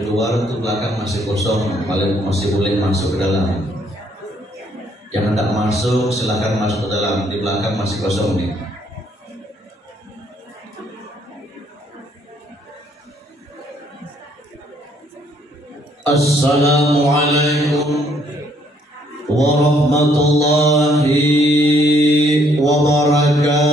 di luar itu belakang masih kosong, masih boleh masuk ke dalam. Yang hendak masuk silahkan masuk ke dalam, di belakang masih kosong nih. Assalamualaikum warahmatullahi wabarakatuh.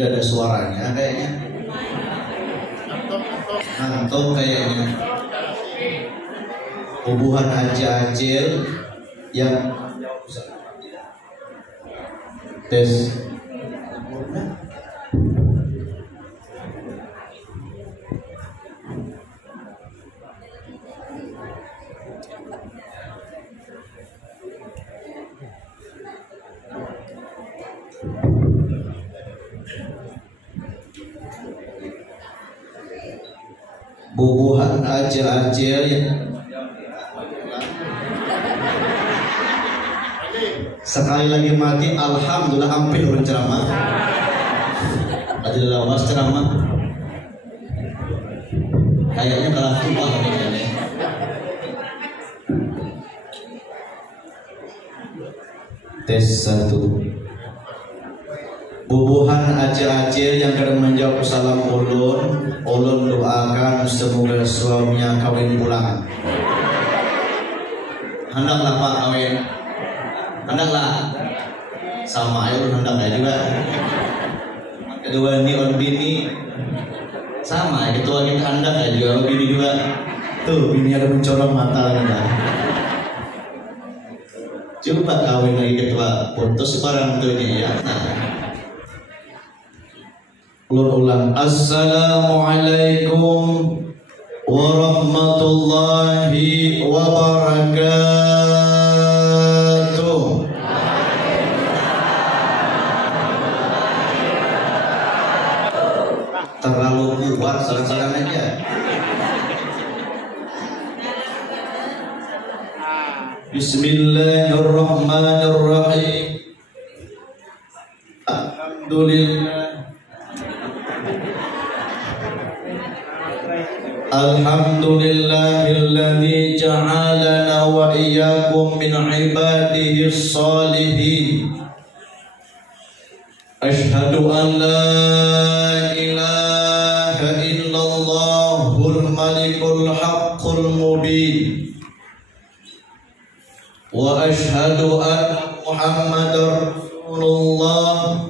Udah ada suaranya kayaknya. Ngantuk kayaknya. Hubungan haji acil yang tes. Bubuhan acil-acil sekali lagi mati, alhamdulillah hampir urun ceramah. Ada lawas ceramah. Kayaknya kalah tumpah nih. Tes 1. Bubuhan acil-acil yang akan menjawab salam ulun doakan semoga suaminya kawin pulang. Hendaklah Pak kawin. Hendaklah. Sama ayo hendaklah juga. Kedua ini on bini sama, ketua kita hendak ya juga bini juga. Tuh bini ada mencorong mata kita. Coba kawin lagi ketua, putus barang tuh ya. Ulang. Assalamualaikum warahmatullahi wabarakatuh. Terlalu kuat, saran-saran aja. Bismillahirrahmanirrahim. Alhamdulillah. Alhamdulillahilladzi ja'alana wa iyyakum min ibadihi sholihin. Asyhadu an la ilaha illallahul malikul haqqul mubin. Wa asyhadu anna Muhammadar Rasulullah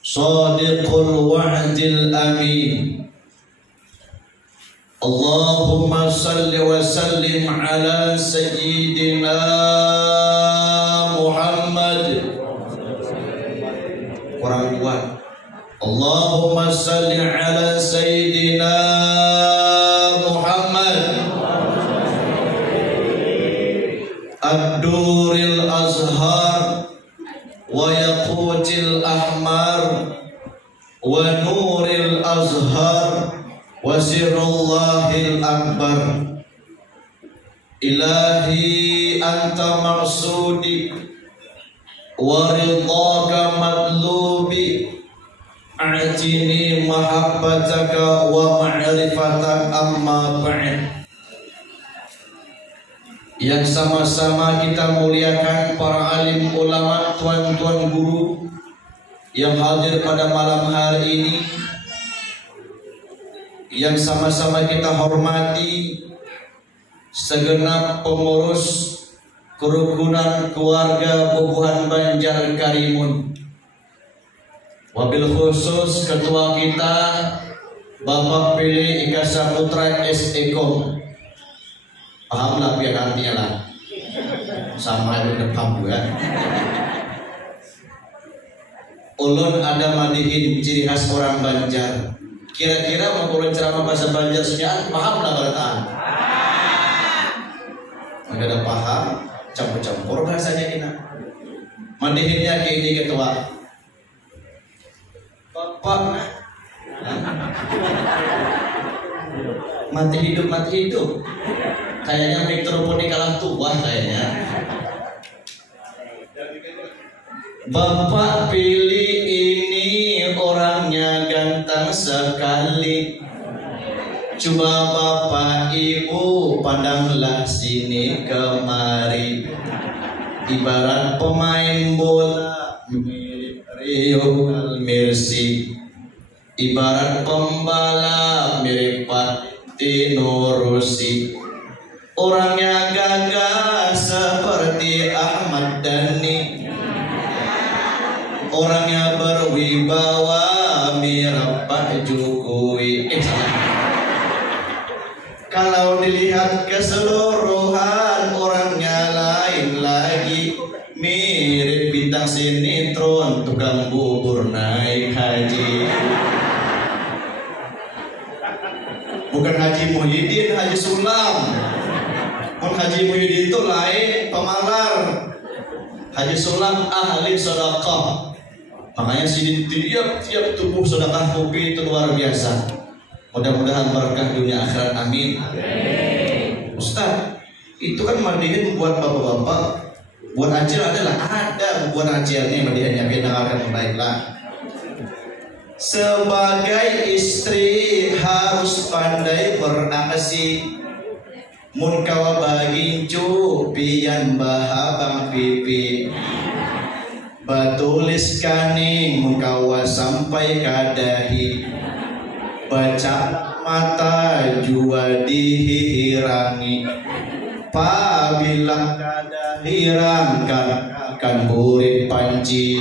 shadiqul wa'dil amin. Allahumma salli wa sallim ala sayyidina Muhammad. Kurang kuat. Allahumma salli ala sayyidina Muhammad. Ad-duril azhar wa yaqutil ahmar wa nuril azhar wa sirrullahil akbar. Ilahi anta maksudi wa ridhaka matlubi. A'tini mahabbataka wa ma'rifatak amma ba'd. Yang sama-sama kita muliakan para alim ulama, tuan-tuan guru yang hadir pada malam hari ini, yang sama-sama kita hormati segenap pengurus kerukunan keluarga Bubuhan Banjar Karimun, wabil khusus ketua kita Bapak Pilih Ika Saputra S.Eko. Pahamlah biar artinya lah, sama yang depan juga. Ulun ada madihin ciri khas orang Banjar. Kira-kira mau ulun ceramah bahasa Banjar senyaan, pahamlah bertaan. Enggak ada paham, campur-campur bahasanya kita. Madihinnya kayak ini ketua. Bapak mati hidup. Kayaknya mikrofon ini kalah tua kayaknya. Bapak pilih ini orangnya ganteng sekali. Coba bapak ibu pandanglah sini kemari. Ibarat pemain bola mirip Lionel Messi, ibarat pembalap mirip Valentino Rossi. Orangnya gagah seperti Ahmad Dhani, orangnya berwibawa mirip Pak Jokowi. Kalau dilihat keseluruhan orangnya lain lagi, mirip bintang sinetron tukang bubur naik haji. Bukan Haji Muhyiddin, Haji Sulam. Haji Muhyiddin itu lain, pemalar. Haji Sulam ahli sedekah. Makanya tiap tubuh sedekah kopi itu luar biasa. Mudah-mudahan berkah dunia akhirat, amin. Ustaz, itu kan mandiin buat bapak-bapak, buat acil adalah ada buat acilnya mandiannya, dengarkan baiklah. Sebagai istri harus pandai beraksi, mun kawa bagincu pian bahabang pipi, batulis kaning mun kawa sampai kadahi, baca mata jua dihirangi, pabila kadahiran kan burit panci.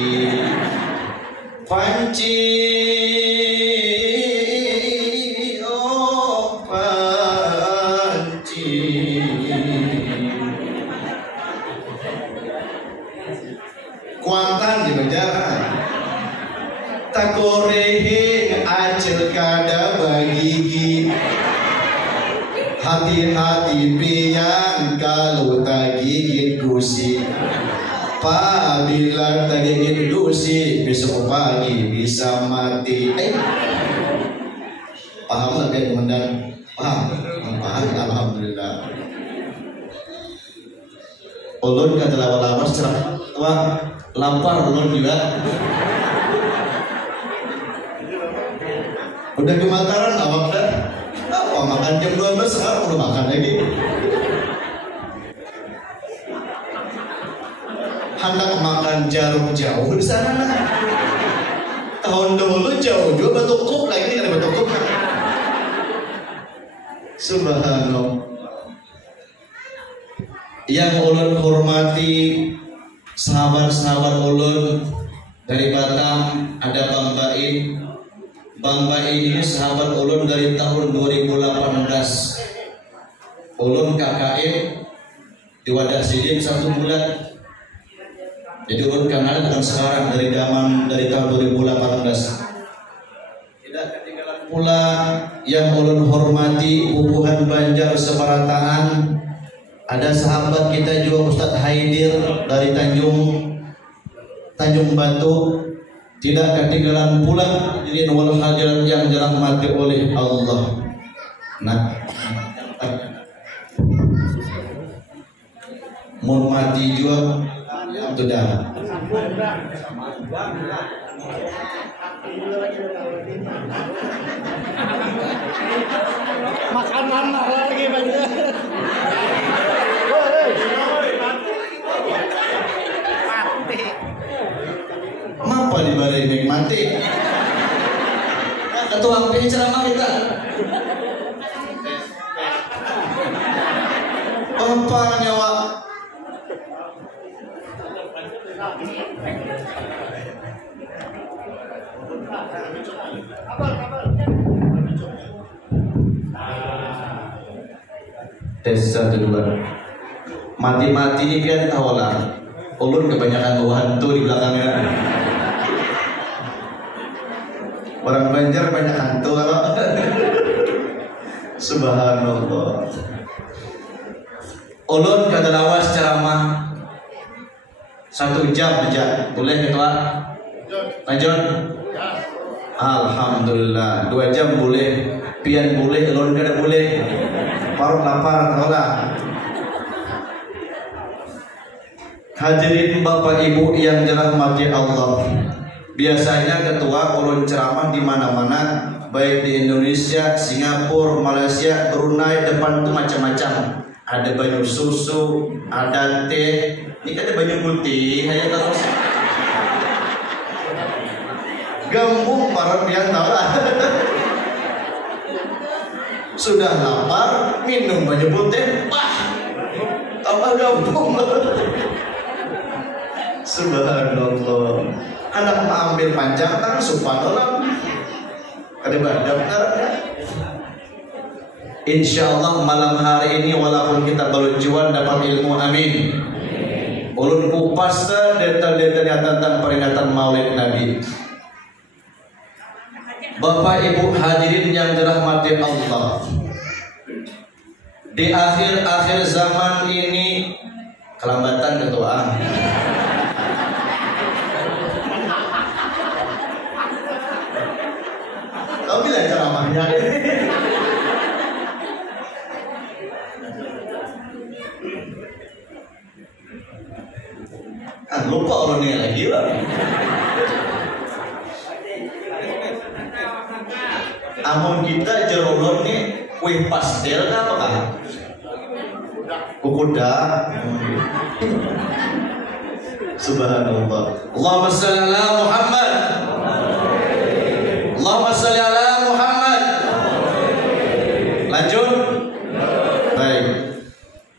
Panci, oh panci. Kuantan di penjara. Takorehin acil kada bagigi. Hati-hati pian kalau tagigit gusi. Apabila tagih indusi besok pagi bisa mati. Paham nggak kayak komandan? Paham? Paham? Alhamdulillah. Ulun kata lama-lama secara tua lapar ulun juga. Udah kemataran awak dah. Apa makan jam 12 sekarang udah makan lagi. Hendak makan jarum jauh di sana. Tahun dulu jauh juga Batukuk lagi ada Batukuk. Subhanallah. Yang ulun hormati sahabat-sahabat ulun dari Batam ada Bang Bain. Bang Bain ini sahabat ulun dari tahun 2018. Ulun KKM di Wadah Sidin 1 bulan. Jadi ulun kenal bukan sekarang, dari tahun 2018. Tidak ketinggalan pula yang ulun hormati Pupuhan Banjar Sebarataan. Ada sahabat kita juga Ustadz Haidir dari Tanjung Batu. Tidak ketinggalan pula jadi wal hadirat yang dirahmati oleh Allah. Nah, menghormati juga sudah. Makanan lagi banyak. Mapa di bari nikmati. Ketua PI ceramah kita. Apa nyawa? Tes 1 2. Mati-mati ini kan tahu lah. Ulun kebanyakan bawa hantu di belakangnya. Orang Banjar banyak hantu kalau. Subhanallah. Ulun kata lawas ceramah 1 jam aja. Boleh ketua? Lanjut. Alhamdulillah. 2 jam boleh. Pian boleh. Ulun kada boleh. Parut lapar kalau lah. Hadirin Bapak Ibu yang dirahmati Allah. Biasanya ketua ulun ceramah di mana-mana, baik di Indonesia, Singapura, Malaysia, Brunei, depan itu macam-macam. Ada banyu susu, ada teh, ini ada banyu putih, hanya terus. Gembung para yang tahu lah. Sudah lapar, minum banyu putih, tambah gembung. Subhanallah. Anak ambil panjang tangan, subhanallah. Ada daftar ya? Insya Allah malam hari ini walaupun kita berjuang dapat ilmu, amin. Ulun kupas detail-detailnya tentang peringatan Maulid Nabi. Bapak Ibu hadirin yang dirahmati Allah, di akhir-akhir zaman ini kelambatan ketuaan. Kau bilang ceramahnya. Lupa orang ini lagi lah. Amun kita jerolon nih kue pastel apa kan? Kuda. Subhanallah. Allahumma shalli ala Muhammad. Allahumma shalli ala Muhammad. Lanjut. Baik.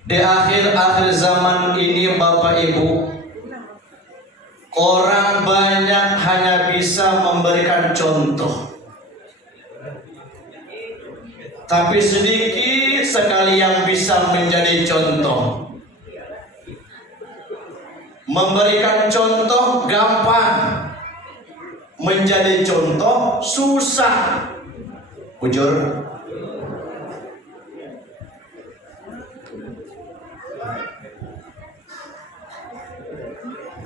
Di akhir-akhir zaman ini Bapak Ibu, orang banyak hanya bisa memberikan contoh, tapi sedikit sekali yang bisa menjadi contoh. Memberikan contoh gampang, menjadi contoh susah. Bujur.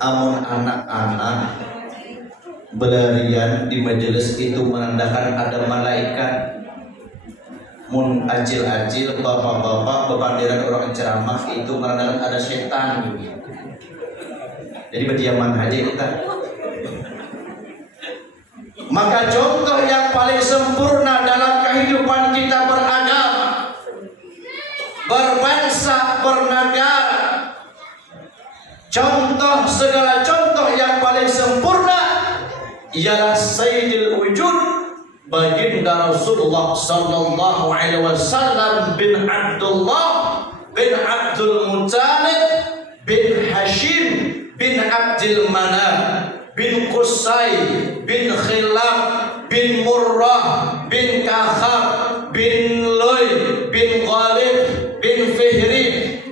Amun anak-anak berlarian di majelis itu menandakan ada malaikat. Mun acil-acil, bapak-bapak bebandiran orang ceramah itu menandakan ada setan. Jadi berdiaman aja kita. Maka contoh yang paling sempurna dalam kehidupan kita beragama, berbangsa, bernegara, contoh segala contoh yang paling sempurna ialah Sayyidil Wujud, baginda Rasulullah sallallahu alaihi wasallam bin Abdullah bin Abdul Muttalib bin Hashim bin Abdul Manaf bin Qusay bin Khilab bin Murrah bin Kakhab bin Luy bin Ghalib bin Fihri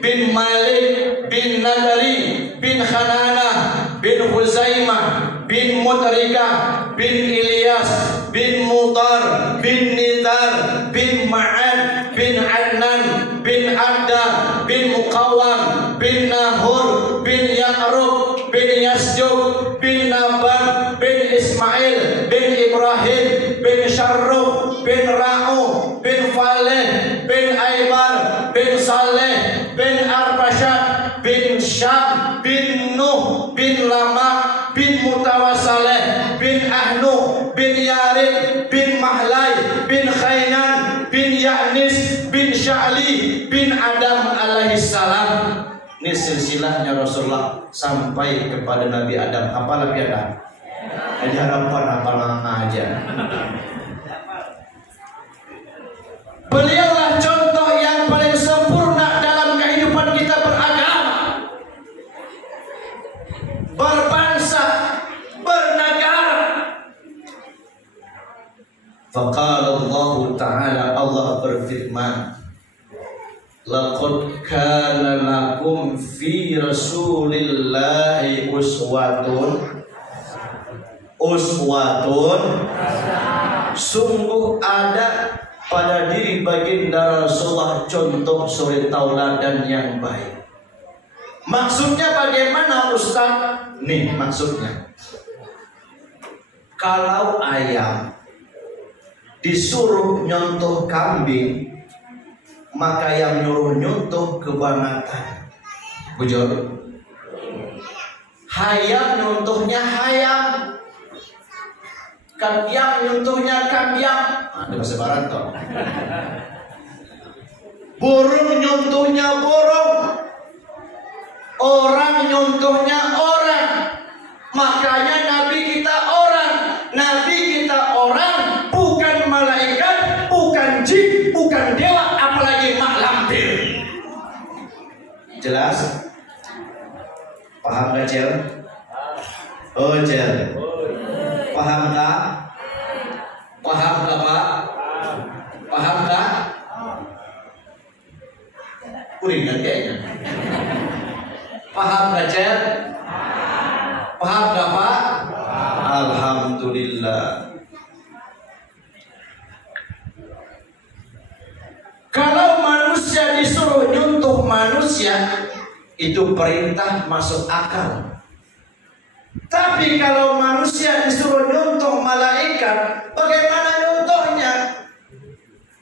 bin Malik bin Nadari bin Khanana bin Huzaimah bin Mudrika bin Ilyas bin Mudar bin Nidar bin Ma'ad bin Adnan bin Abda bin Muqawam bin Nahur bin Ya'rub bin Yasjub bin Nabat bin Ismail bin Ibrahim bin Syarruf bin Ra'u bin Faleh bin Aibar bin Saleh bin Arbashad bin Syam bin Nuh bin Lama bin Mutawassaleh bin Ahnu bin Yarid bin Mahlai bin Khainan bin Ya'nis bin Sya'li bin Adam alaihissalam. Ini silsilahnya Rasulullah sampai kepada Nabi Adam. Apa lagi ada? Jadi harapan apa aja. Beliaulah contoh yang paling sempurna dalam kehidupan kita beragama, berbangsa, bernegara. Faqala Allah Ta'ala, Allah berfirman, laqad kana lakum fi Rasulillahi uswatun, sungguh ada pada diri baginda Rasulullah contoh suri tauladan yang baik. Maksudnya bagaimana Ustaz? Nih maksudnya, kalau ayam disuruh nyontoh kambing, maka yang nyuruh nyontoh kebangetan. Bujur. hayam nyuntuhnya hayam, kambyang nyuntuhnya kambyang. Ada bahasa barat toh. Burung nyuntuhnya burung, orang nyuntuhnya orang. Makanya Nabi kita orang, Nabi kita orang, bukan malaikat, bukan jin, bukan dewa, apalagi mak lampir. Jelas? Paham gak Cel? Oh Cel, paham gak? Paham gak Pak? Paham gak? Kuringan kayaknya. Paham gak Cel? Paham gak Pak? Alhamdulillah. Kalau manusia disuruh nyuntuh manusia, itu perintah masuk akal. Tapi kalau manusia disuruh nyuntuh malaikat, bagaimana nyuntuhnya?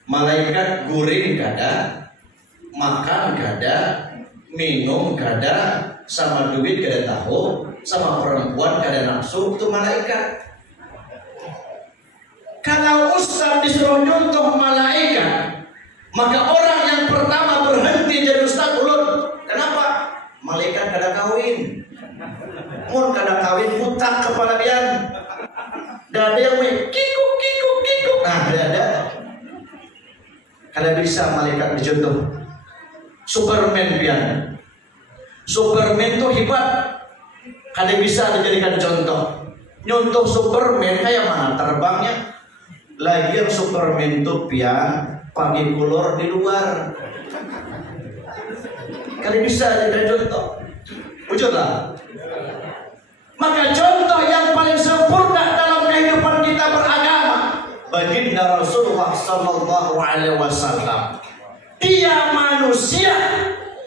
Malaikat guring gak ada, makan gak ada, minum gak ada, sama duit gak ada tahu, sama perempuan gak ada nafsu, itu malaikat. Kalau ustaz disuruh nyuntuh malaikat, maka orang yang pertama berhenti jadi ustaz ulun. Kenapa? Malaikat kada kawin. Mun kada kawin putak kepala bian. Gak ada yang main kikuk kikuk kikuk. Nah, ada. Kada bisa malaikat dicontoh. Superman bian. Superman tuh hebat. Kada bisa dijadikan contoh. Nyontoh Superman kayak mana terbangnya? Lagi yang Superman tuh pian pagi kulur di luar. Kada bisa dijadikan contoh. Wujudlah. Maka contoh yang paling sempurna dalam kehidupan kita beragama, baginda Rasulullah sallallahu alaihi wasallam. Dia manusia,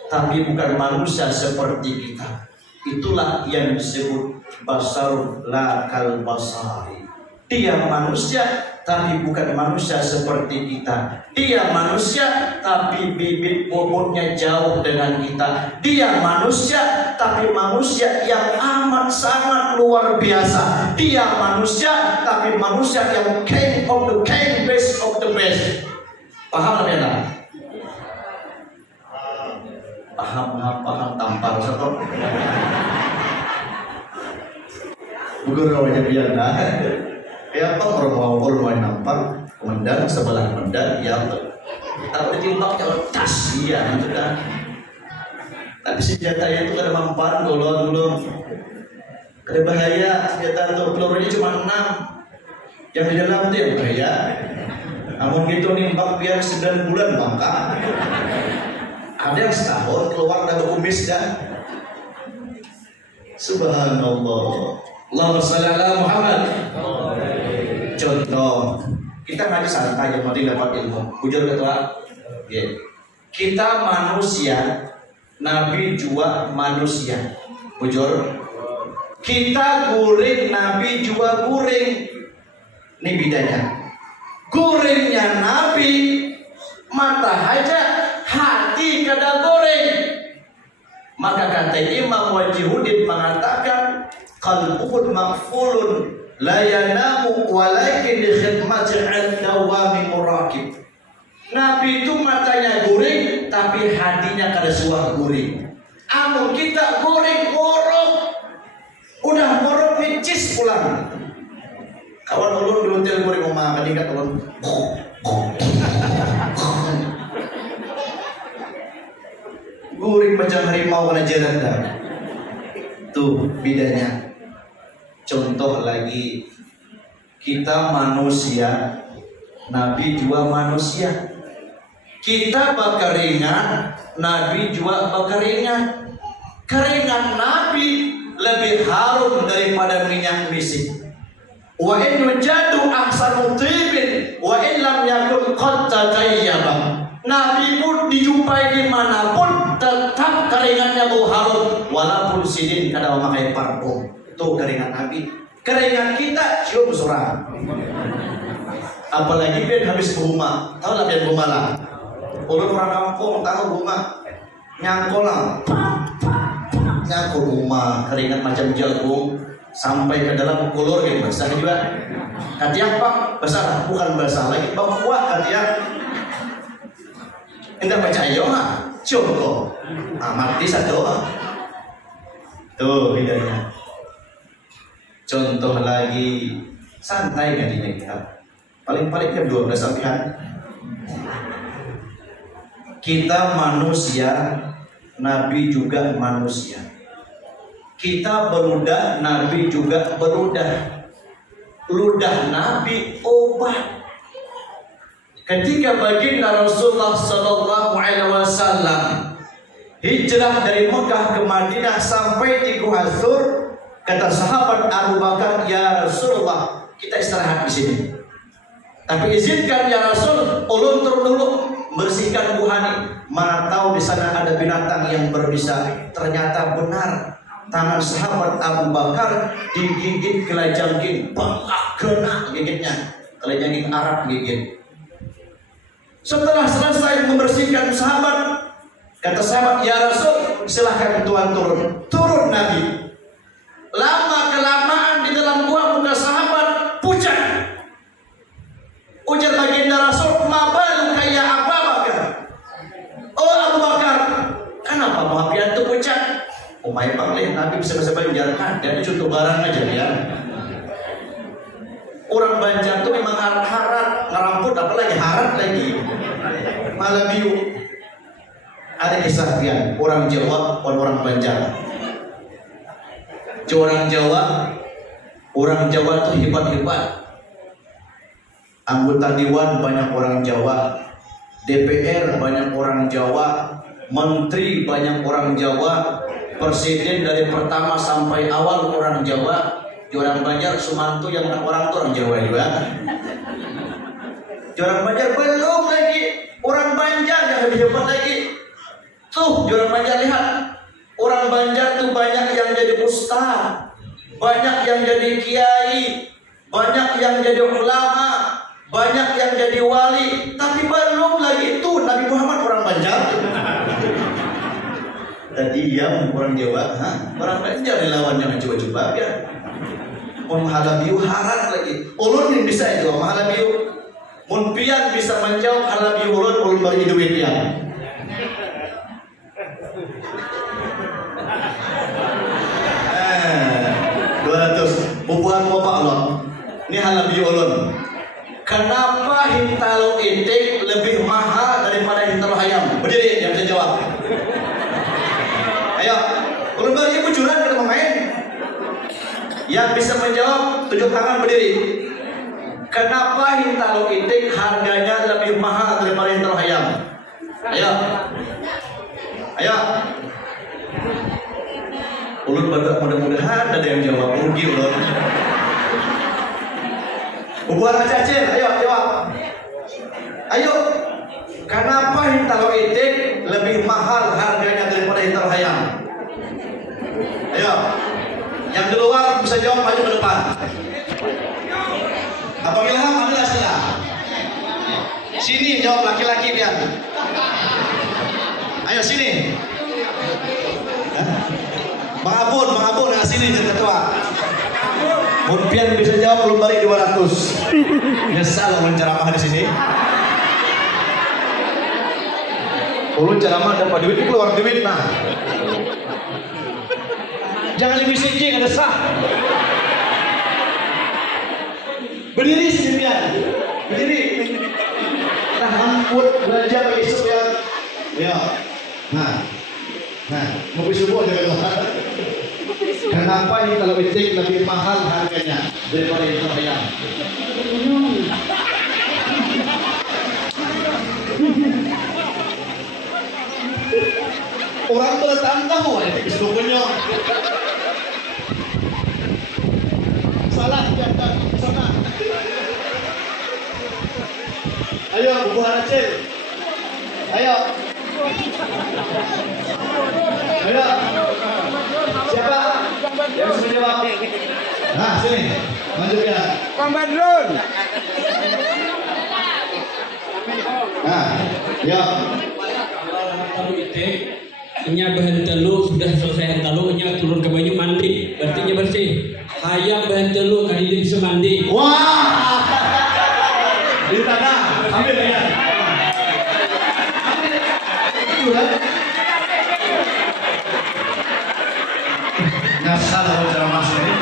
tapi bukan manusia seperti kita. Itulah yang disebut basarul la kal basari. Dia manusia, tapi bukan manusia seperti kita. Dia manusia, tapi bibit bobotnya jauh dengan kita. Dia manusia, tapi manusia yang amat sangat luar biasa. Dia manusia, tapi manusia yang king of the king, best of the best. Paham tak ya? Paham tampar satu. Bukan rawatnya biar dah. Ya apa orang mau main nampar komandan sebelah komandan ya tak berjimbak kalau tas iya itu kan. Tapi senjatanya itu kada mempan golong kada bahaya senjata itu pelurunya cuma 6 yang di dalam itu yang bahaya. Namun gitu nimbak biar 9 bulan bangka. Ada yang setahun keluar dari kumis dah. Subhanallah. Allahumma shalli ala Muhammad. Contoh, kita ngaji santai yang penting dapat ilmu. Bujur ketua. Yeah. Kita manusia, Nabi juga manusia. Bujur. Kita guring, Nabi juga guring. Ini bedanya. Guringnya Nabi, mata aja, hati kada goreng. Maka kata Imam Wajihudin mengatakan, qalbun maqfulun la yanamu walakin li khidmati al-dawami muraqib. Nabi itu matanya guring tapi hatinya kada suah guring. Amun kita guring ngorok, udah ngorok nicis pulang. Kawan ulun di hotel guring rumah kadingat ulun. Guring macam harimau kena jalan dah. Tuh bedanya. Contoh lagi, kita manusia, Nabi juga manusia. Kita berkeringat, Nabi juga berkeringat. Keringat Nabi lebih harum daripada minyak misik. Wa in wajadu ahsanu tibin wa in lam yakun qad tatayyaba. Nabi pun dijumpai dimanapun tetap keringatnya bau harum walaupun sidin kada memakai parfum. Itu keringat Nabi. Keringat kita cium surah. Apalagi biar habis rumah. Tahu lah biar rumah lah. Orang kampung tahu rumah. Nyangkol lah. panasnya kurma keringat macam jagung sampai ke dalam kulur gitu basah juga. Katiak pak basah bukan basah lagi bang kuah katiak. Indah percaya nggak? Contoh, mati satu. Tuh hidupnya. Contoh lagi santai gajinya kita. Paling-paling kan 12 sampean. Kita manusia, Nabi juga manusia. Kita berudah, Nabi juga berudah. Ludah Nabi obat. Ketika baginda Rasulullah Sallallahu Alaihi Wasallam hijrah dari Mekah ke Madinah sampai di Gua Thur, kata sahabat Abu Bakar, ya Rasulullah, kita istirahat di sini. Tapi izinkan ya Rasul, ulun turun dulu bersihkan buhani. Mana tahu di sana ada binatang yang berbisa. Ternyata benar. Tangan sahabat Abu Bakar digigit kelajangking, bangak kena gigitnya. Kelajangking Arab gigit. Setelah selesai membersihkan sahabat, kata sahabat, ya Rasul, silahkan Tuhan turun. Turun Nabi. Lama kelamaan di dalam gua muka sahabat pucat. Ujar baginda Rasul, mabalu kayak Abu Bakar. Oh Abu Bakar, kenapa mahapian itu pucat? Umay panglih Nabi bisa banjarkan. Jadi contoh barang aja ya. Orang Banjar tuh memang harat, ngeramput apalagi harat lagi. Malah biu. Ada kisah dia, orang Jawa, orang Banjar. Orang Jawa tuh hebat-hebat. Anggota Dewan banyak orang Jawa, DPR banyak orang Jawa, Menteri banyak orang Jawa, Presiden dari pertama sampai awal orang Jawa. Orang Banjar Sumanto yang orang itu orang Jawa juga. Orang Banjar belum lagi, orang Banjar yang lebih hebat lagi. Tuh orang Banjar lihat, orang Banjar tuh banyak yang jadi ustaz, banyak yang jadi kiai, banyak yang jadi ulama, banyak yang jadi wali. Tapi belum lagi itu Nabi Muhammad orang Banjar. Tadi yang orang Jawa, orang Banjar lawan jangan coba-coba ya. Mahalabiu harat lagi. Ulun yang bisa itu mahalabiu. Mun pian bisa menjawab halabiu ulun beri duit ya. 200 bubuhan bapak Allah. Ini halabiu ulun. Kenapa hintalo itik lebih mahal daripada hintalo hayam? Berdiri yang bisa jawab. Ayo, ulun beri bujuran kita main. Yang bisa menjawab tunjuk tangan berdiri. Kenapa hintalo itik harganya lebih mahal daripada hintalo hayam? Ayo. Ayo. Ulun mudah-mudahan ada yang jawab. Rugi ulun. Bubuhan aja Acil, ayo jawab. Ayo. Kenapa hintalo itik lebih mahal harganya daripada hintalo hayam? Ayo. Yang di luar bisa jawab maju ke depan. Abang Ilham ambil hasilnya. Sini jawab laki-laki pian. Ayo sini. Bang Abun, nah sini jadi ketua. Mun pian bisa jawab belum balik 200. Nyesal menceramah di sini. Ulun ceramah dapat duit keluar duit nah. Jangan lebih sejing ada sah. Berdiri sendirian. Berdiri. Tahan put belajar besok ya. Ya. Nah, ngopi subuh aja kalau. Kenapa ini kalau itik lebih mahal harganya daripada itu ayam? Orang bertahan tahu itik sebetulnya. Salah jangan sana. Ayo bubuhan Acil. Ayo. Siapa? Yang bisa jawab? Nah sini, maju ya. Bang Badrun. Nah, ya. Kalau itik Nya bahan telu sudah selesai telu, nya turun ke banyu mandi, berarti nya bersih. Hayang bahan telu kali dia bisa mandi. Wah, di tanah, ambil ya. Nyasar kalau ceramah ini.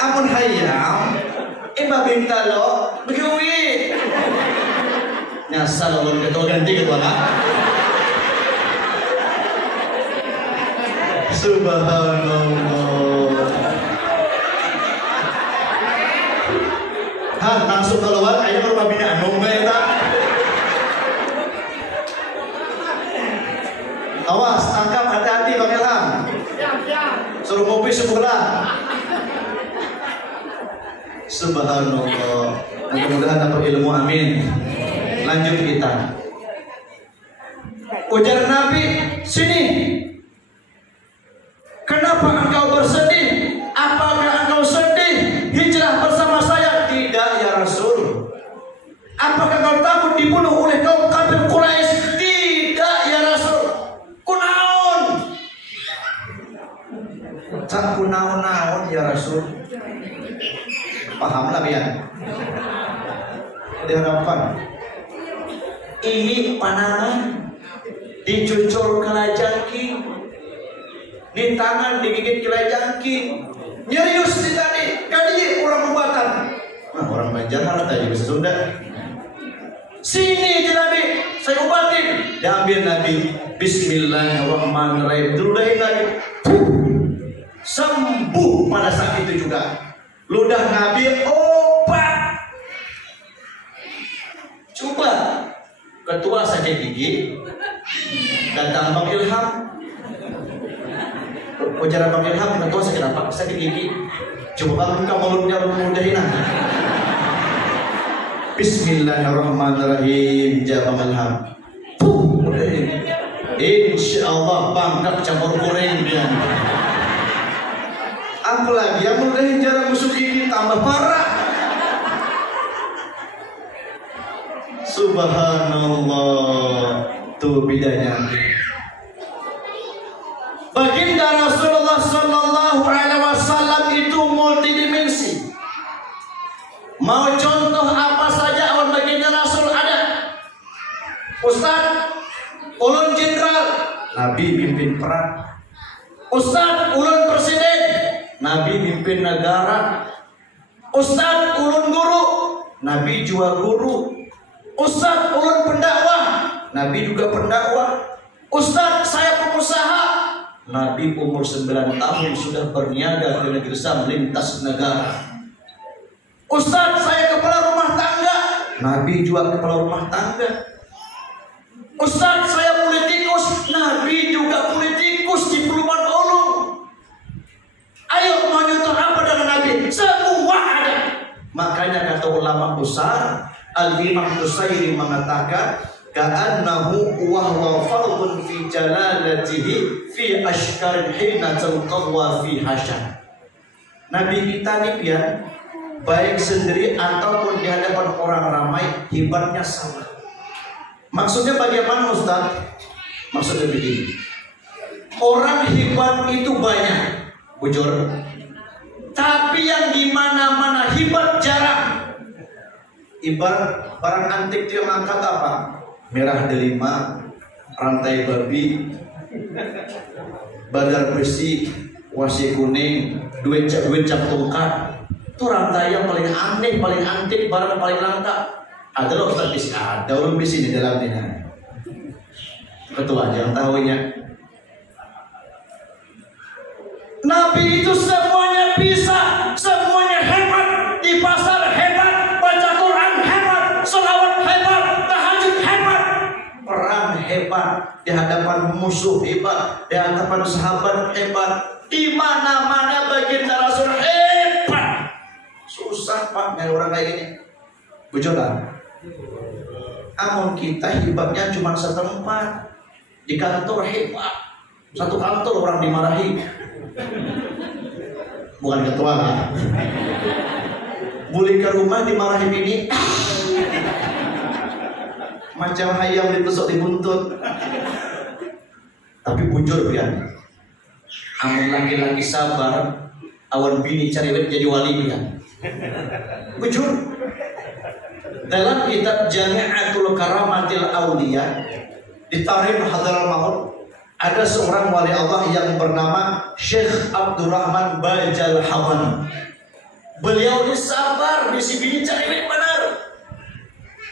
Amun hayam, imba bintalo, begitu. Nyasar ulun ketua ganti ketua lah. Subhanallah. Hah, langsung keluar ayo rumah bina nunggu ya tak? Awas, tangkap hati-hati Bang Ilham. Suruh ngopi sebelah. Subhanallah. Mudah-mudahan dapat ilmu, amin. Lanjut kita. Ujar Nabi, sini. Kenapa engkau bersedih? Apakah engkau sedih hijrah bersama saya? Tidak ya Rasul. Apakah engkau takut dibunuh oleh kaum kafir Quraisy? Tidak ya Rasul. Kunaon? Tak kunaon-naon ya Rasul. Pahamlah ya. Diharapkan ini panangan dicucur kelajaki, di tangan digigit kelajaki, nyerius di tadi kali orang Batak. Nah, orang Banjar mana tadi bahasa Sunda. Sini Nabi, saya obatin. Diambil Nabi, Bismillahirrahmanirrahim. Diludahin Nabi, sembuh pada saat itu juga. Ludah Nabi obat. Coba ketua sakit gigi, datang Bang Ilham. Ujar Bang Ilham, ketua sakit apa? Sakit gigi. Coba buka mulutnya, mudahin. Bismillahirrahmanirrahim. Jawab Bang Ilham. Mudahin. Insyaallah bangkak campur goreng dia. Apalagi yang mudahin jarak musuh gigi tambah parah. Subhanallah. Tuh bedanya. Baginda Rasulullah Sallallahu Alaihi Wasallam itu multidimensi. Mau contoh apa saja awal baginda Rasul ada. Ustaz, ulun jenderal, Nabi pimpin perang. Ustaz, ulun presiden, Nabi pimpin negara. Ustaz, ulun guru, Nabi juga guru. Ustaz, ulun pendakwah, Nabi juga pendakwah. Ustaz, saya pengusaha, Nabi umur 9 tahun sudah berniaga ke negeri Sam lintas negara. Ustaz, saya kepala rumah tangga, Nabi juga kepala rumah tangga. Ustaz, saya politikus, Nabi juga politikus di Peluman Ulung. Ayo mau nyontoh apa dengan Nabi? Semua ada. Makanya kata ulama besar, Al-Imam Nusairi mengatakan, ka'annahu wa huwa fardun fi jalalatihi fi ashkarin hina talqawa fi hasyar. Nabi kita nih pian, baik sendiri ataupun di hadapan orang ramai, hebatnya sama. Maksudnya bagaimana Ustaz? Maksudnya begini, orang hebat itu banyak, bujur, tapi yang di mana-mana hebat jarang. Ibarat barang antik itu yang angkat apa? Merah delima, rantai babi, badar besi, wasi kuning, duit cap tongkat. Itu rantai yang paling aneh, paling antik, barang paling langka. Ada loh Ustaz besi, ada orang besi di dalamnya. Ketua yang tahunya. Nabi itu semuanya bisa, semuanya hebat. Di pasar hebat, baca Quran hebat, selawat hebat, tahajud hebat, perang hebat, di hadapan musuh hebat, di hadapan sahabat hebat, di mana-mana baginda Rasul hebat. Susah Pak nyari orang kayak gini. Bujolan. Amun kita hebatnya cuma setempat. Di kantor hebat, satu kantor orang dimarahi. Bukan ketua lah. Balik ke rumah dimarahi bini. Macam hayam ditusuk dibuntut. Tapi bujur pian. Amun laki-laki sabar, awan bini cariwet jadi wali pian. Bujur. Dalam kitab Jami'atul Karamatil Auliya di Tarikh Hadral Maut ada seorang wali Allah yang bernama Syekh Abdurrahman Bajal Hawan. Beliau ini sabar, bisi bini cariwet benar.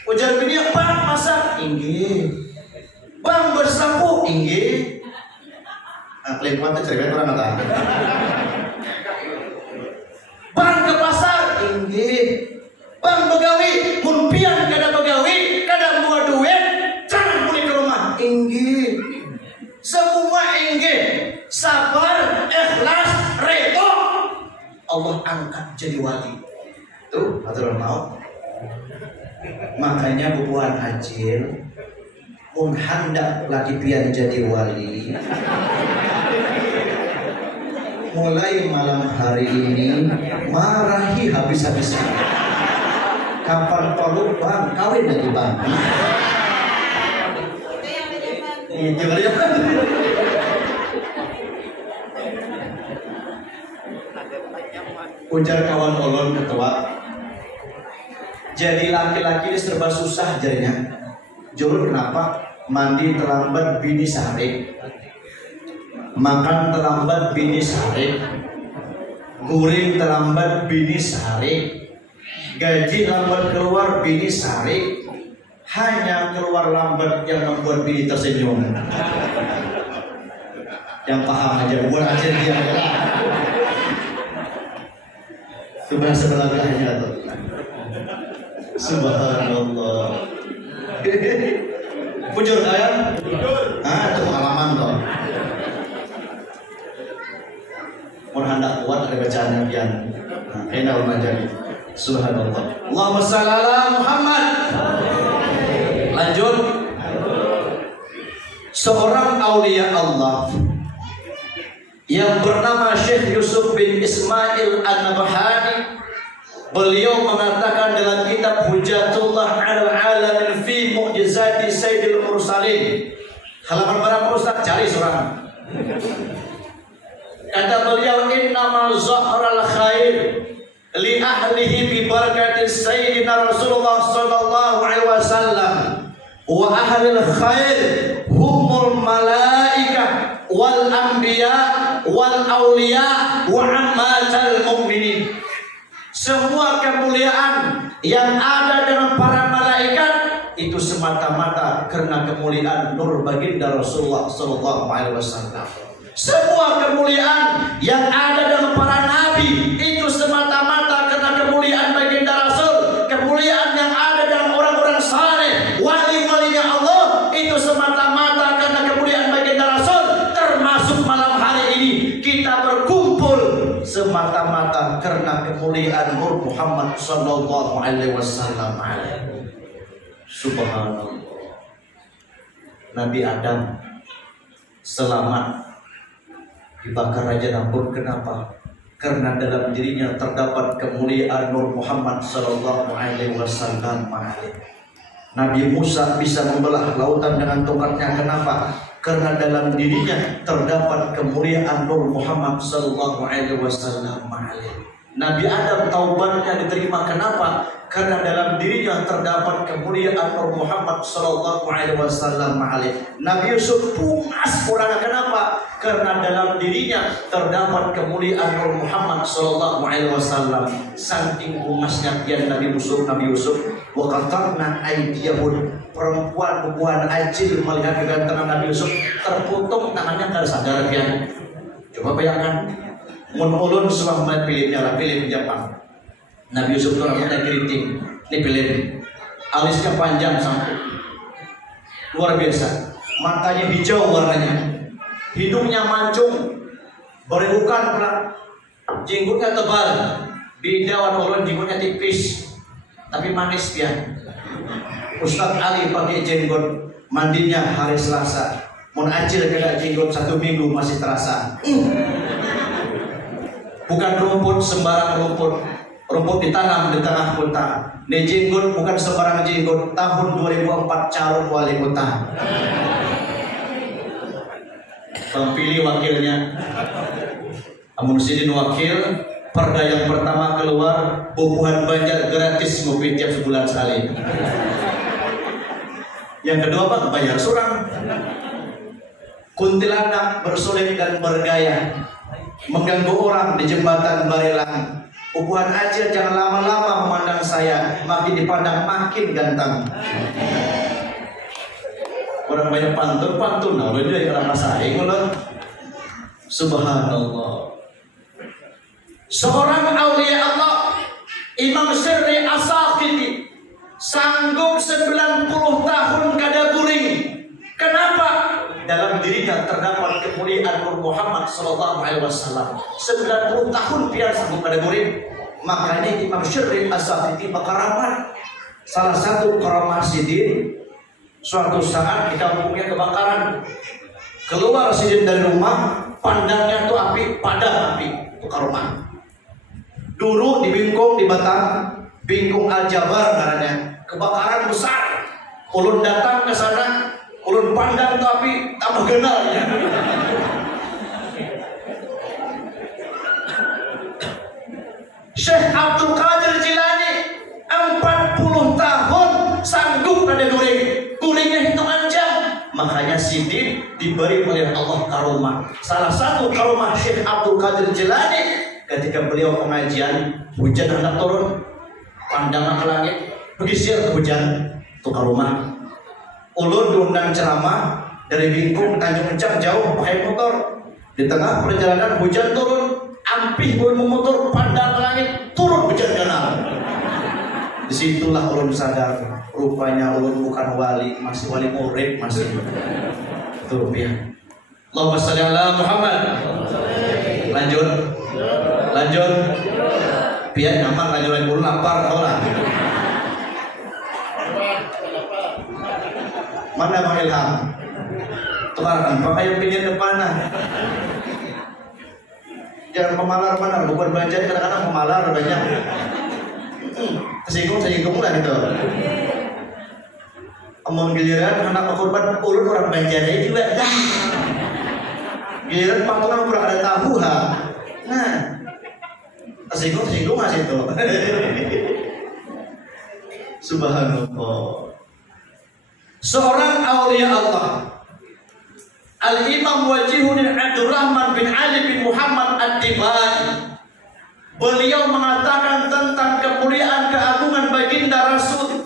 Ujar bini, "Bang masak?" "Inggih." "Bang bersapu?" "Inggih." Nah, kelihatan itu cariwet orang kata. "Bang ke pasar?" "Inggih." "Bang begawi?" "Mun pian kada begawi, kada buat duit, jangan pulang ke rumah." "Inggih." Semua inggih, sabar, ikhlas, redha. Allah angkat jadi wali. Tuh, haturun maut. Makanya bubuhan ajil, mun hendak laki pian jadi wali, mulai malam hari ini marahi habis-habisan. Kapan perlu bang, kawin lagi bang. Itu ya. Ujar kawan ulun ketua, jadi laki-laki ini serba susah jadinya. Jurun kenapa? Mandi terlambat bini sehari, makan terlambat bini sehari, guring terlambat bini sehari, gaji lambat keluar bini sehari. Hanya keluar lambat yang membuat bini tersenyum. Yang paham aja, buat aja dia. Coba sebelahnya tuh. Subhanallah. Bujur kalian? Ah, itu pengalaman toh. Mun hendak kuat ada bacaan pian. Nah, enak jadi. Subhanallah. Allahumma shalli ala Muhammad. Lanjut. Seorang aulia Allah yang bernama Syekh Yusuf bin Ismail An-Nabhani, beliau mengatakan dalam kitab Hujjatullah 'alal 'alamin fi Mu'jizati Sayyidil Mursalin, halaman berapa Ustaz? Cari surah. Kata beliau, "Innama zahral khair li ahlihi bi barakati Sayyidina Rasulullah sallallahu alaihi wasallam wa ahlil khair humul malaikah wal anbiya wal auliya wa ammatal mu'minin." Semua kemuliaan yang ada dalam para malaikat itu semata-mata karena kemuliaan nur baginda Rasulullah sallallahu alaihi wasallam. Semua kemuliaan yang ada dalam para nabi itu semata-mata karena kemuliaan baginda Rasul. Kemuliaan yang ada dalam orang-orang saleh, wali-walinya Allah itu semata-mata karena kemuliaan baginda Rasul. Termasuk malam hari ini kita berkumpul semata-mata karena kemuliaan Nur Muhammad sallallahu alaihi wasallam. Subhanallah. Nabi Adam selamat dibakar Raja Namrud. Kenapa? Karena dalam dirinya terdapat kemuliaan Nur Muhammad sallallahu alaihi wasallam. Nabi Musa bisa membelah lautan dengan tongkatnya. Kenapa? Karena dalam dirinya terdapat kemuliaan Nur Muhammad sallallahu alaihi wasallam. Nabi Adam taubatnya diterima. Kenapa? Karena dalam dirinya terdapat kemuliaan Nur Muhammad sallallahu alaihi wasallam. Nabi Yusuf pumas orangnya. Kenapa? Karena dalam dirinya terdapat kemuliaan Nur Muhammad sallallahu alaihi wasallam. Saking pumasnya kian Nabi Yusuf, wa qatarna aydiyahum, perempuan ajil melihat kegantengan Nabi Yusuf, terputuk tangannya kada sadar kian. Coba bayangkan, mun ulun sudah melihat filmnya lah, film Jepang. Nabi Yusuf itu rambutnya keriting, ini film, alisnya panjang sampai luar biasa, matanya hijau warnanya, hidungnya mancung, berebukan pula, jenggotnya tebal, beda warna ulun jenggotnya tipis, tapi manis dia. Ustadz Ali pakai jenggot, mandinya hari Selasa, Mun acil kena jenggot 1 minggu masih terasa. Bukan rumput sembarang rumput. Rumput ditanam di tengah kota. Nih jenggot bukan sembarang jenggot. Tahun 2004 calon wali kota. Pilih wakilnya. Amun sidin wakil, perda yang pertama keluar, bubuhan Banjar gratis ngopi tiap sebulan sekali. Yang kedua Pak, bayar surang. Kuntilanak bersolek dan bergaya, mengganggu orang di jembatan Barelang. Bubuhan Acil jangan lama-lama memandang saya, makin dipandang makin ganteng. Orang banyak pantun, nah udah dari orang saing loh. Subhanallah. Seorang aulia Allah, Imam Syirri As-Saqiti, sanggup 90 tahun kada guring. Kenapa? Dalam dirinya terdapat kemuliaan Nur Muhammad sallallahu alaihi wasallam. 90 tahun biar sanggup kada guring. Makanya Imam Syirri As-Saqiti berkaramat. Salah satu karamah sidin, suatu saat di kampungnya kebakaran. Keluar sidin dari rumah, pandangnya tuh api, padam api, itu karamah. Dulu di Bingkong di Batam, Bingkong Al-Jabar namanya, kebakaran besar. Ulun datang ke sana, ulun pandang tapi tambah genalnya. Syekh Abdul Qadir Jilani 40 tahun sanggup ada guring. Guringnya hitungan jam. Makanya sidin diberi oleh Allah karomah. Salah satu karomah Syekh Abdul Qadir Jilani, ketika beliau pengajian, hujan hendak turun, pandangan ke langit, bergeser hujan, tukar rumah. Ulun diundang ceramah dari Bingkong Tanjung Encang jauh pakai motor. Di tengah perjalanan hujan turun, ampih ulun memotor, pandang ke langit, turun hujan ganal. Disitulah ulun sadar, rupanya ulun bukan wali, masih wali murid masih. Tuh ya. Allahumma shalli ala Muhammad. Lanjut. Biar nyaman lanjut dulu lapar kau lah. Mana Bang Ilham? Tukarkan pakai pinggir depan lah. Jangan pemalar-pemalar, bukan baca kadang-kadang pemalar banyak. Tersinggung lah gitu. Amun giliran anak korban ulun orang Banjar juga. Giliran patungan kurang ada tahu ha. Nah, tersinggung masih itu. Subhanallah. Seorang aulia Allah, Al-Imam Wajihuddin Abdurrahman bin Ali bin Muhammad Ad-Dibai, beliau mengatakan tentang kemuliaan keagungan baginda Rasul.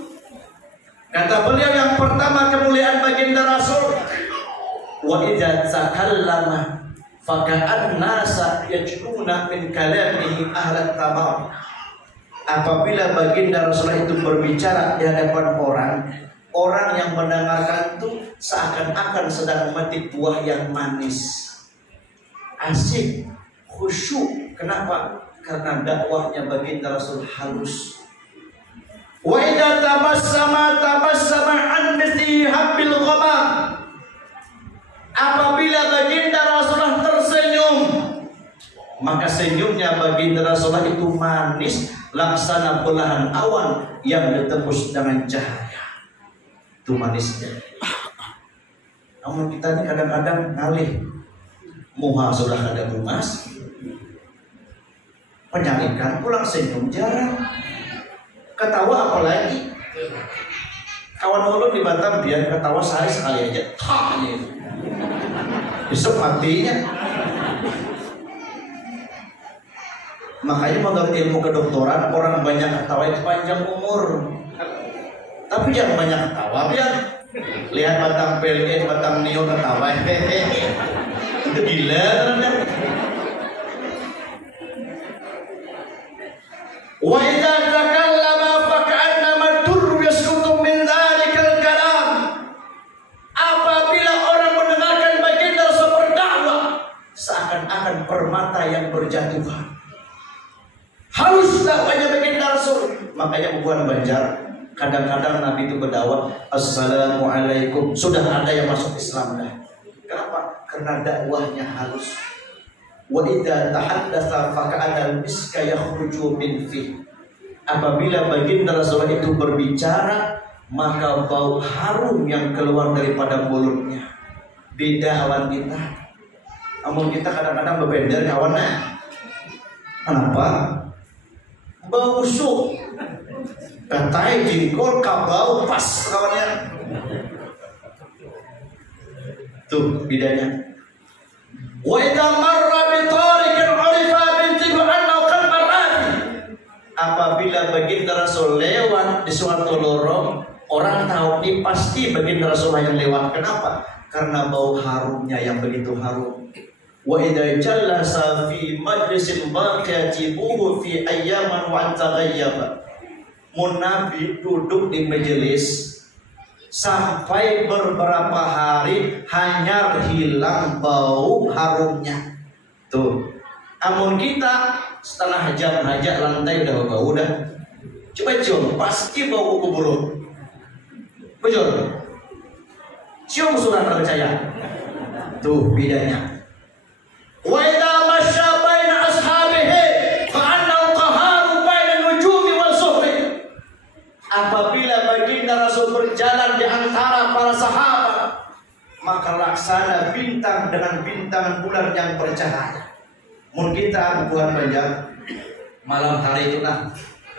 Kata beliau yang pertama kemuliaan baginda Rasul, wa idza takallama faka'an nasa yajnuna min kalamihi ahlat tamam. Apabila baginda Rasulullah itu berbicara di hadapan orang yang mendengarkan itu seakan-akan sedang memetik buah yang manis, asik, khusyuk. Kenapa? Karena dakwahnya baginda Rasul halus. Wa idza tabassama an mithli habbil ghamam. Apabila baginda Rasulullah tersenyum, maka senyumnya baginda Rasulullah itu manis, laksana belahan awan yang ditembus dengan cahaya. Itu manisnya. Namun kita ini kadang-kadang ngalih, muha sudah ada bumas, penyalikan pulang senyum jarang, ketawa apalagi. Kawan ulun di Batam dia ketawa sehari sekali aja, besok matinya. Makanya menurut ilmu kedokteran orang banyak ketawa itu panjang umur. Tapi jangan banyak ketawa ya. Lihat Batang PLN, Batang Neo ketawa, itu gila kan? Wa idza takallama faka'annama durru yasqutu min dzalikal kalam. Apabila orang mendengarkan baginda Rasul berdakwah, seakan-akan permata yang berjatuhan. Halus dakwahnya baginda Rasul. Makanya bukan Banjar, kadang-kadang Nabi itu berdakwah, assalamualaikum, sudah ada yang masuk Islam dah. karena dakwahnya halus. Wa idza tahaddatsa faka'ana miska yakhruju min fi. Apabila baginda Rasulullah itu berbicara, maka bau harum yang keluar daripada mulutnya. Beda awan kita. Amun kita kadang-kadang berbeda kawannya. Kenapa? Bau busuk. Katai jengkol kabau pas kawannya. Tuh bedanya. Wa idza marra bi tariqin 'arifa bintihi annahu qad marrati. Apabila baginda Rasul lewat di suatu lorong, orang tahu ini pasti baginda Rasulullah yang lewat. Kenapa? Karena bau harumnya yang begitu harum. Wa idza jallasa fi majlisin baqiyajibuhu fi ayyaman wa taghayyaba. Mun Nabi duduk di majelis sampai beberapa hari hanya hilang bau harumnya. Tuh. Amun kita setengah jam aja lantai udah bau dah. Coba cium, pasti bau kuku burung. Betul. Cium surat percaya. Tuh bedanya. Wa idza masya baina ashabihi fa'annahu qaharu baina nujumi wal suhri. Apabila baginda Rasul berjalan di antara para sahabat, maka laksana bintang dengan bintang bulan yang bercahaya. Mun kita bukan banyak malam hari itu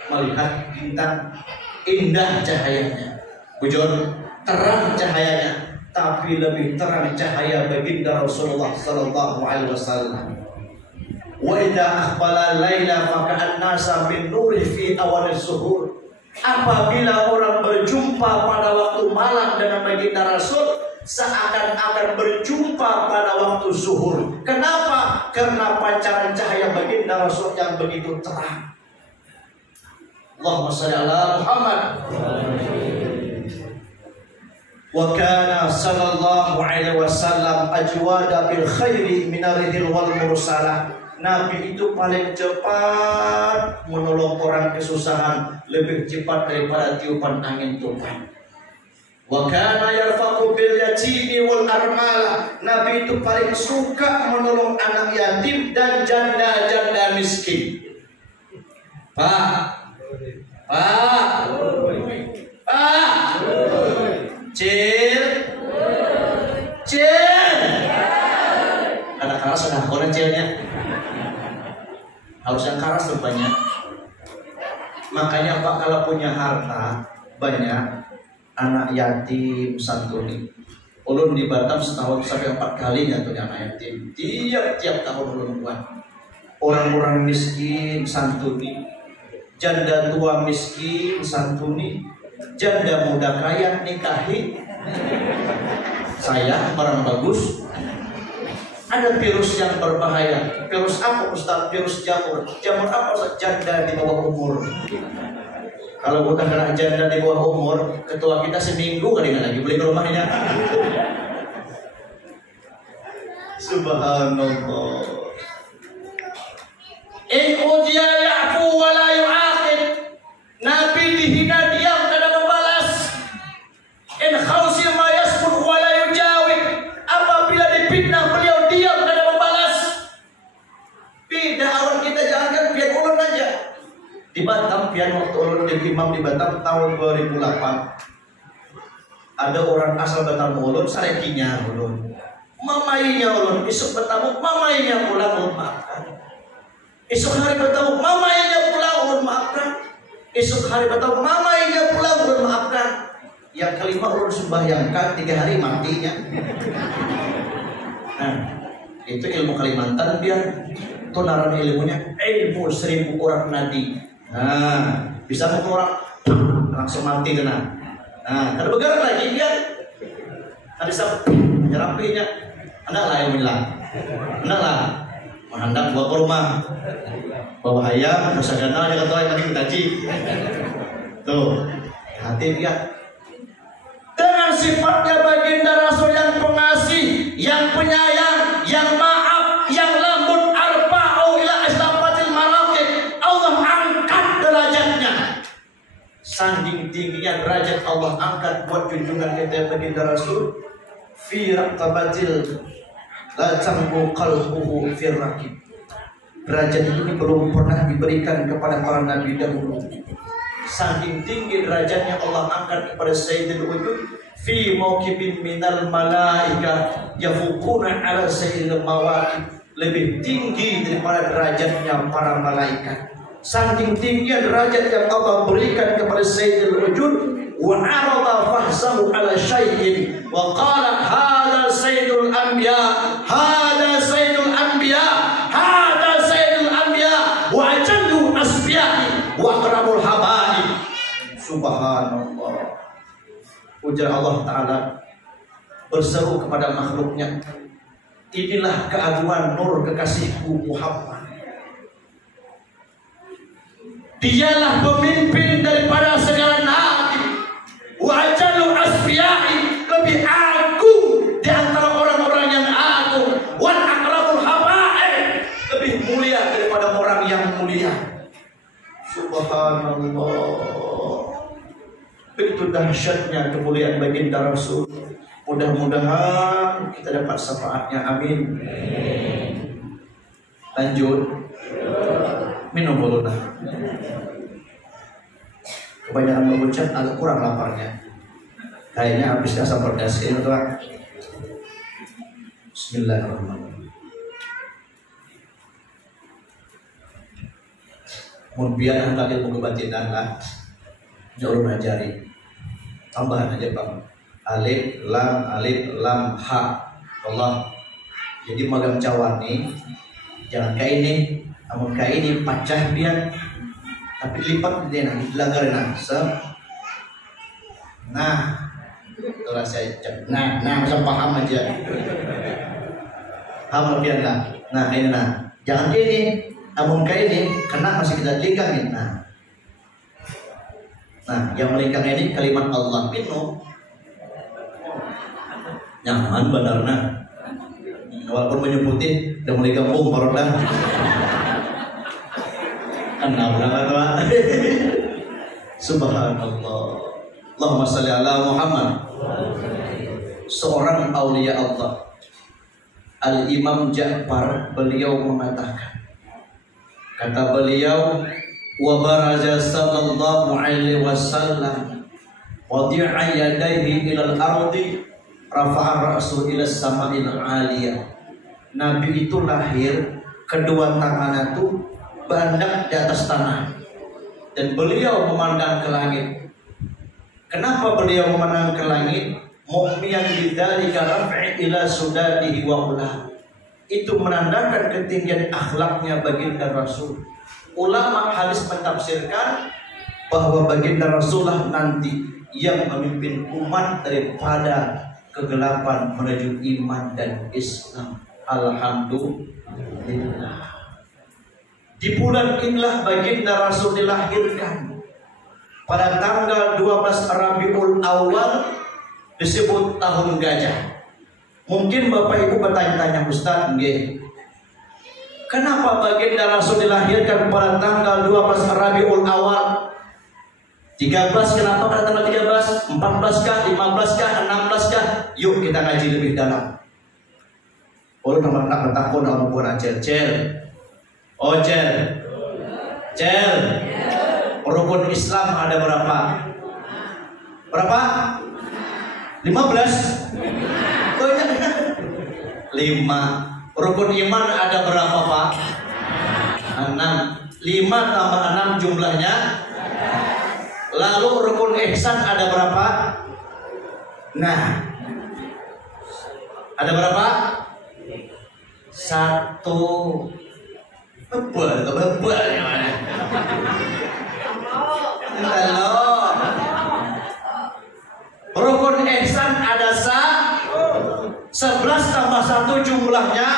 melihat bintang indah cahayanya, bujur terang cahayanya, tapi lebih terang cahaya baginda Rasulullah sallallahu alaihi wasallam. Wa idza aqbala laila faka'annasa min nuri fi awal zuhur. Apabila orang berjumpa pada waktu malam dengan baginda Rasul, seakan-akan berjumpa pada waktu zuhur. Kenapa? Karena pancaran cahaya baginda Rasul yang begitu terang. Allahumma shalli ala Muhammad. Wa kana sallallahu alaihi wasallam ajwada bil khairi min arihil wal mursalah. Nabi itu paling cepat menolong orang kesusahan, lebih cepat daripada tiupan angin tufan. Wa kana yarfaqu bil yatimi wal armala. Nabi itu paling suka menolong anak yatim dan janda-janda miskin. Pak. Cil. Ada keras ada koran cilnya. Harus yang keras rupanya. Makanya Pak kalau punya harta banyak, anak yatim santuni. Ulun di Batam setahun sampai 4 kali nyantuni anak yatim. Tiap tahun ulun buat. Orang-orang miskin santuni, janda tua miskin santuni, janda muda kaya nikahi. Saya barang bagus. Ada virus yang berbahaya. Virus apa Ustaz? Virus jamur. Jamur apa Ustaz? Janda di bawah umur. Kalau bukan kena janda di bawah umur, ketua kita seminggu kali lagi beli ke rumahnya. Subhanallah. In ujiya ya'fu wa la yu'aqib. Nabi dihina diam kada membalas. In khawsi ma yasbur wa la yujawib. Apabila dipitnah beliau diam kada membalas. Beda awan kita, jangankan biar ulun aja. Di Batam, pian waktu ulun jadi imam di Batam tahun 2008. Ada orang asal Batam ulun, sarekinya ulun. Mamainya ulun, isuk bertamu, mamainya pulang ulun maafkan. Esok hari bertamu, mamainya pulang ulun maafkan. Esok hari bertamu, mamainya pulang ulun maafkan. Yang kelima ulun sembahyangkan 3 hari matinya. Nah, itu ilmu Kalimantan biar tonaran ilmunya ilmu 1000 orang nadi. Nah, bisa mukul orang langsung mati kena. Nah, kalau bergerak lagi biar ada sab nyerapinya. Anak lah yang bilang, anak lah menghendak buat ke rumah, bawa ayam, dosa ganal dia kata yang tadi kaji. Tuh, hati dia. Dengan sifatnya baginda Rasul yang pengasih, yang penyayang, yang maaf, yang lembut, arba'u ila aslafatil maraqib. Allah angkat derajatnya. Saking tingginya derajat Allah angkat buat junjungan kita baginda Rasul. Fi raqabatil la tambu qalbuhu fir rakib. Derajat ini belum pernah diberikan kepada para nabi dahulu. Saking tinggi derajatnya Allah angkat kepada Sayyidul Wujud fi mauqibin minal malaika yafukuna ala sayyidil mawaqib, lebih tinggi daripada derajatnya para malaikat. Saking tinggi derajat yang Allah berikan kepada Sayyidul Wujud, wa arada fahsahu ala syai'in wa qala hadza sayyidul anbiya, hadza sayyidul anbiya, hadza sayyidul anbiya wa ajallu asbiya'i wa akramul habaib. Subhanallah. Ujar Allah Ta'ala berseru kepada makhluknya, inilah keagungan nur kekasihku Muhammad. Dialah pemimpin daripada segala nabi. Wa ajallu asfiya'i, lebih agung di antara orang-orang yang agung. Wan akramul habaib, lebih mulia daripada orang yang mulia. Subhanallah. Begitu dahsyatnya kemuliaan baginda Rasul. Mudah-mudahan kita dapat syafaatnya, amin. Lanjut. Minum dulu dah. Kebanyakan mengucap agak kurang laparnya. Kayaknya habis asam pedas ini tuh. Bismillahirrahmanirrahim. Mun biar anda ilmu kebatinan lah. Jauh mengajari. Tambahan aja bang. Alif lam ha. Allah. Jadi magang cawan nih. Jangan kayak ini. Namun kayak ini pecah biar. Tapi lipat dia nanti dilanggarin nah itu saya cek. Nah bisa paham aja. Paham lebih lah. Nah ini jangan ini. Namun kayak ini kena masih kita lingkangin. Nah yang melingkang ini kalimat Allah pinu nyaman benar walaupun menyebutin dan mulai gabung parodah kenal berapa. Subhanallah. Allahumma shalli ala Muhammad. Seorang aulia Allah, Al-Imam Ja'far, beliau mengatakan, kata beliau, wa baraza sallallahu alaihi wasallam wadi'a yadayhi ilal ardi rafa'a ra'su ila sama'il aliyah. Nabi itu lahir, kedua tangannya itu bandak di atas tanah dan beliau memandang ke langit. Kenapa beliau memandang ke langit? Mu'miyan bidzalika raf'i ila sudadihi wa ulah. Itu menandakan ketinggian akhlaknya baginda Rasul. Ulama hadis mentafsirkan bahwa baginda Rasulullah nanti yang memimpin umat daripada kegelapan menuju iman dan Islam. Alhamdulillah. Di bulan inilah baginda Rasul dilahirkan. Pada tanggal 12 Rabiul Awal disebut tahun gajah. Mungkin Bapak Ibu bertanya-tanya, Ustaz, nggih, kenapa baginda Rasul dilahirkan pada tanggal 12 Rabiul Awal? 13 kenapa pada tanggal 13? 14 kah? 15 kah? 16 kah? Yuk kita ngaji lebih dalam. Oh, nomor tak bertakun sama buat cel. Oh cel. Rukun Islam ada berapa? Berapa? 15? Banyak. 5. Rukun iman ada berapa, Pak? 6. 5 tambah 6 jumlahnya. Lalu rukun ihsan ada berapa? Nah, ada berapa? 1. Bebal yang mana? Halo. Rukun ihsan ada 11 tambah 1 jumlahnya.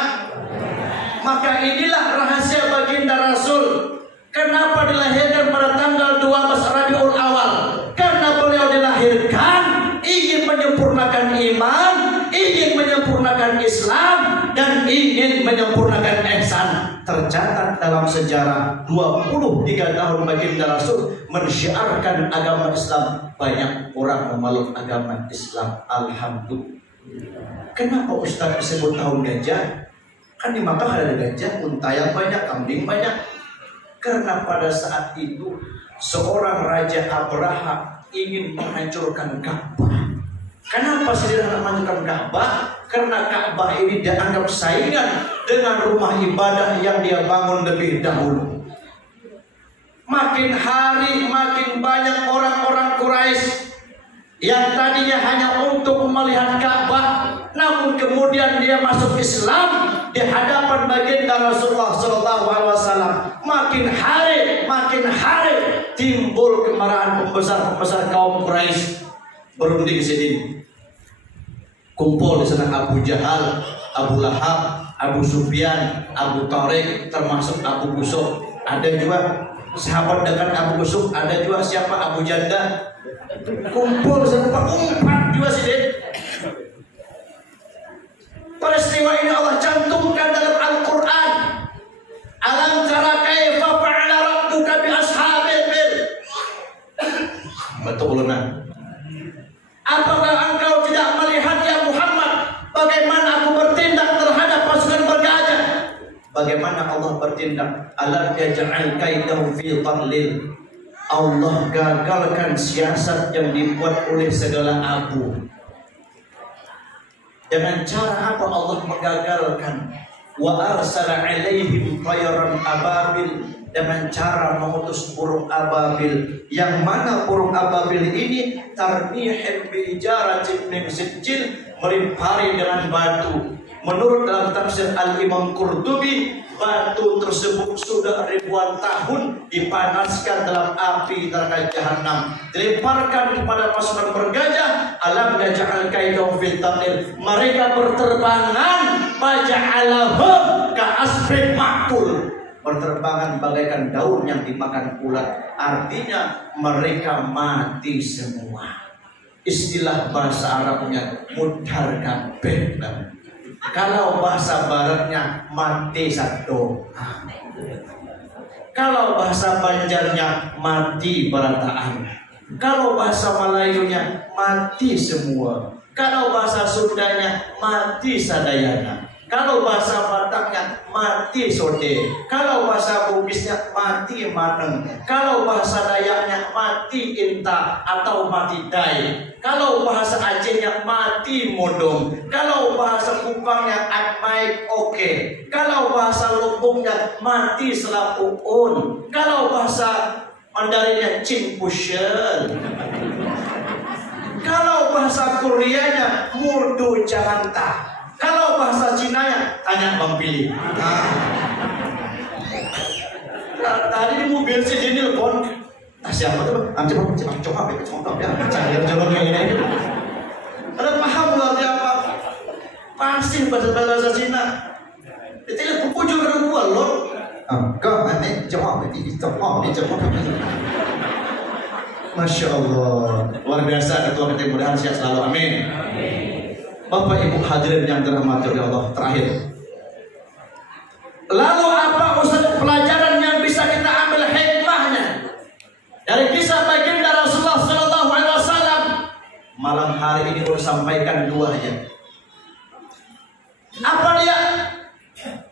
Maka inilah rahasia baginda Rasul. Kenapa dilahirkan pada tanggal 12 Rabiul Awal? Karena beliau dilahirkan ingin menyempurnakan iman, ingin menyempurnakan Islam, dan ingin menyempurnakan ihsan. Tercatat dalam sejarah 23 tahun baginda Rasul mensyiarkan agama Islam. Banyak orang memeluk agama Islam. Alhamdulillah. Kenapa Ustaz disebut tahun gajah? Kan di Makkah ada gajah, unta yang banyak, kambing banyak. Karena pada saat itu seorang Raja Abraha ingin menghancurkan Ka'bah. Kenapa sih dia menghancurkan Ka'bah? Karena Ka'bah ini dianggap saingan dengan rumah ibadah yang dia bangun lebih dahulu. Makin hari makin banyak orang-orang Quraisy yang tadinya hanya untuk melihat Ka'bah, namun kemudian dia masuk Islam di hadapan baginda Rasulullah SAW. Makin hari timbul kemarahan pembesar kaum Quraisy. Berunding sini, kumpul di sana Abu Jahal, Abu Lahab, Abu Sufyan, Abu Tariq, termasuk Abu Busuk. Ada juga sahabat dekat Abu Busuk, ada juga siapa Abu Janda. Kumpul sampai umpat juga sini. Peristiwa ini Allah cantumkan dalam Al-Quran. Alam tara kaifa fa'ala rabbuka bi ashabil fil. Betul benar. Apakah engkau tidak melihat ya Muhammad bagaimana aku bertindak terhadap pasukan bergajah? Bagaimana Allah bertindak? Alam yaj'al kaidahu fi dhalil. Allah gagalkan siasat yang dibuat oleh segala abu. Dengan cara apa Allah menggagalkan? Wa arsala alaihim tayran ababil, dengan cara mengutus burung ababil, yang mana burung ababil ini tarmihim bi hijaratin min sijil, melimpari dengan batu. Menurut dalam tafsir Al-Imam Qurtubi, batu tersebut sudah ribuan tahun dipanaskan dalam api neraka jahanam, dilemparkan kepada pasukan bergajah. Alam naj'al kaidahum fil tadil, mereka berterbangan faja'alahum ka'asfin ma'kul, berterbangan bagaikan daun yang dimakan ulat. Artinya mereka mati semua. Istilah bahasa Arabnya mudhar kabeh. Kalau bahasa baratnya mati satu. Kalau bahasa Banjarnya mati berataan. Kalau bahasa Melayunya mati semua. Kalau bahasa Sundanya mati sadayana. Kalau bahasa Bataknya mati sode. Kalau bahasa Bugisnya mati maneng. Kalau bahasa Dayaknya mati inta atau mati dai. Kalau bahasa Acehnya mati modong. Kalau bahasa Kupangnya atmaik oke. Kalau bahasa Lumbungnya mati selapuun. Kalau bahasa Mandarinnya cimpusyen. Kalau bahasa Koreanya murdu jahanta. Kalau bahasa Cinanya tanya Bang Pili. Tadi di mobil si Jini telepon. Siapa tuh? Coba ya. Coba ini. Ada paham berarti apa? Pasti bahasa Cina. Itu kupu juga kedua loh. Kau nanti coba. Masya Allah, luar biasa ketua PT Mudahan sehat selalu, amin. Bapak Ibu hadirin yang dirahmati oleh Allah, terakhir. Lalu apa Ustaz pelajaran yang bisa kita ambil hikmahnya dari kisah baginda Rasulullah Sallallahu Alaihi Wasallam? Malam hari ini boleh sampaikan dua aja. Apa dia?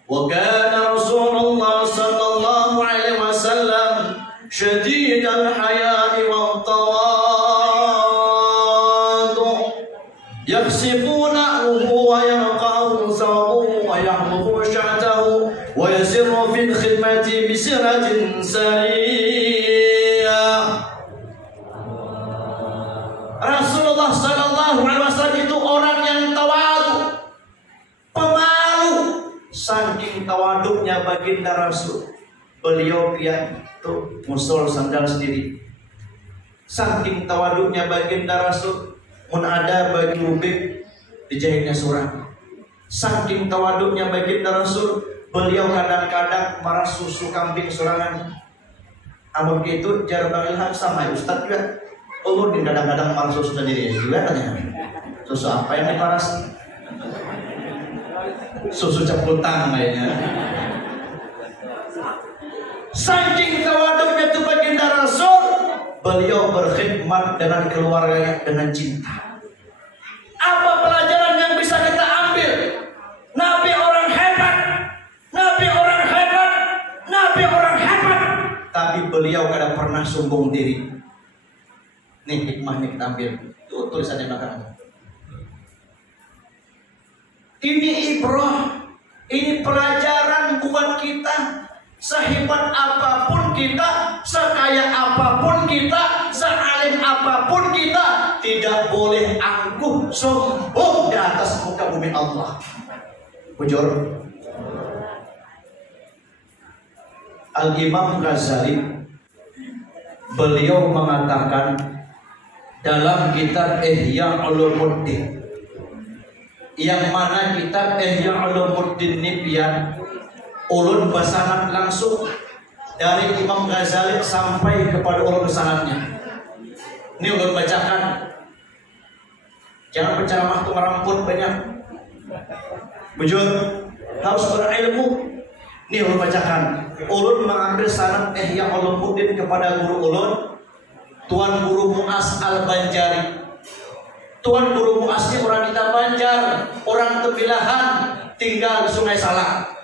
Wa kana Rasulullah Sallallahu Alaihi Wasallam syadidal haya'i wa tawadu yaksibunahu wa yanqa'u sawabu wa yahmudu sya'tahu wa yasirru fil khidmati bisiratin sariyah. Rasulullah Sallallahu Alaihi Wasallam itu orang yang tawadu, pemalu. Saking tawaduknya baginda Rasul, beliau tuh musul sandal sendiri. Saking tawaduknya baginda Rasul, mun ada baju rubik dijahitnya surah. Saking tawaduknya baginda Rasul, beliau kadang-kadang marah susu kambing sorangan. Amun itu jar Bang Ilham sama Ustaz juga. Ulun kadang-kadang marah susu sendiri juga katanya. Susu apa yang diparas? Susu ceputan kayaknya. Saking tawaduknya itu baginda Rasul, beliau berkhidmat dengan keluarganya dengan cinta. Apa pelajaran yang beliau kada pernah sombong diri. Nih hikmah nih kita ambil. Itu tulisannya belakang. Ini ibrah, ini pelajaran buat kita. Sehebat apapun kita, sekaya apapun kita, sealim apapun kita, tidak boleh angkuh sombong di atas muka bumi Allah. Bujur. Al-Imam Ghazali beliau mengatakan dalam kitab Ihya Ulumuddin, yang mana kitab Ihya Ulumuddin Nibyan ulun basanad langsung dari Imam Ghazali sampai kepada ulun sanadnya. Ini ulun bacakan. Jangan berceramah tuh meramput banyak. Bujur, harus berilmu. Ini ulun bacakan. Ulun mengambil sanad Ihya Ulumuddin kepada guru ulun, Tuan Guru Mu'az Al-Banjari. Tuan Guru Mu'az ini orang kita Banjar, orang Tebilahan, tinggal di Sungai Salak.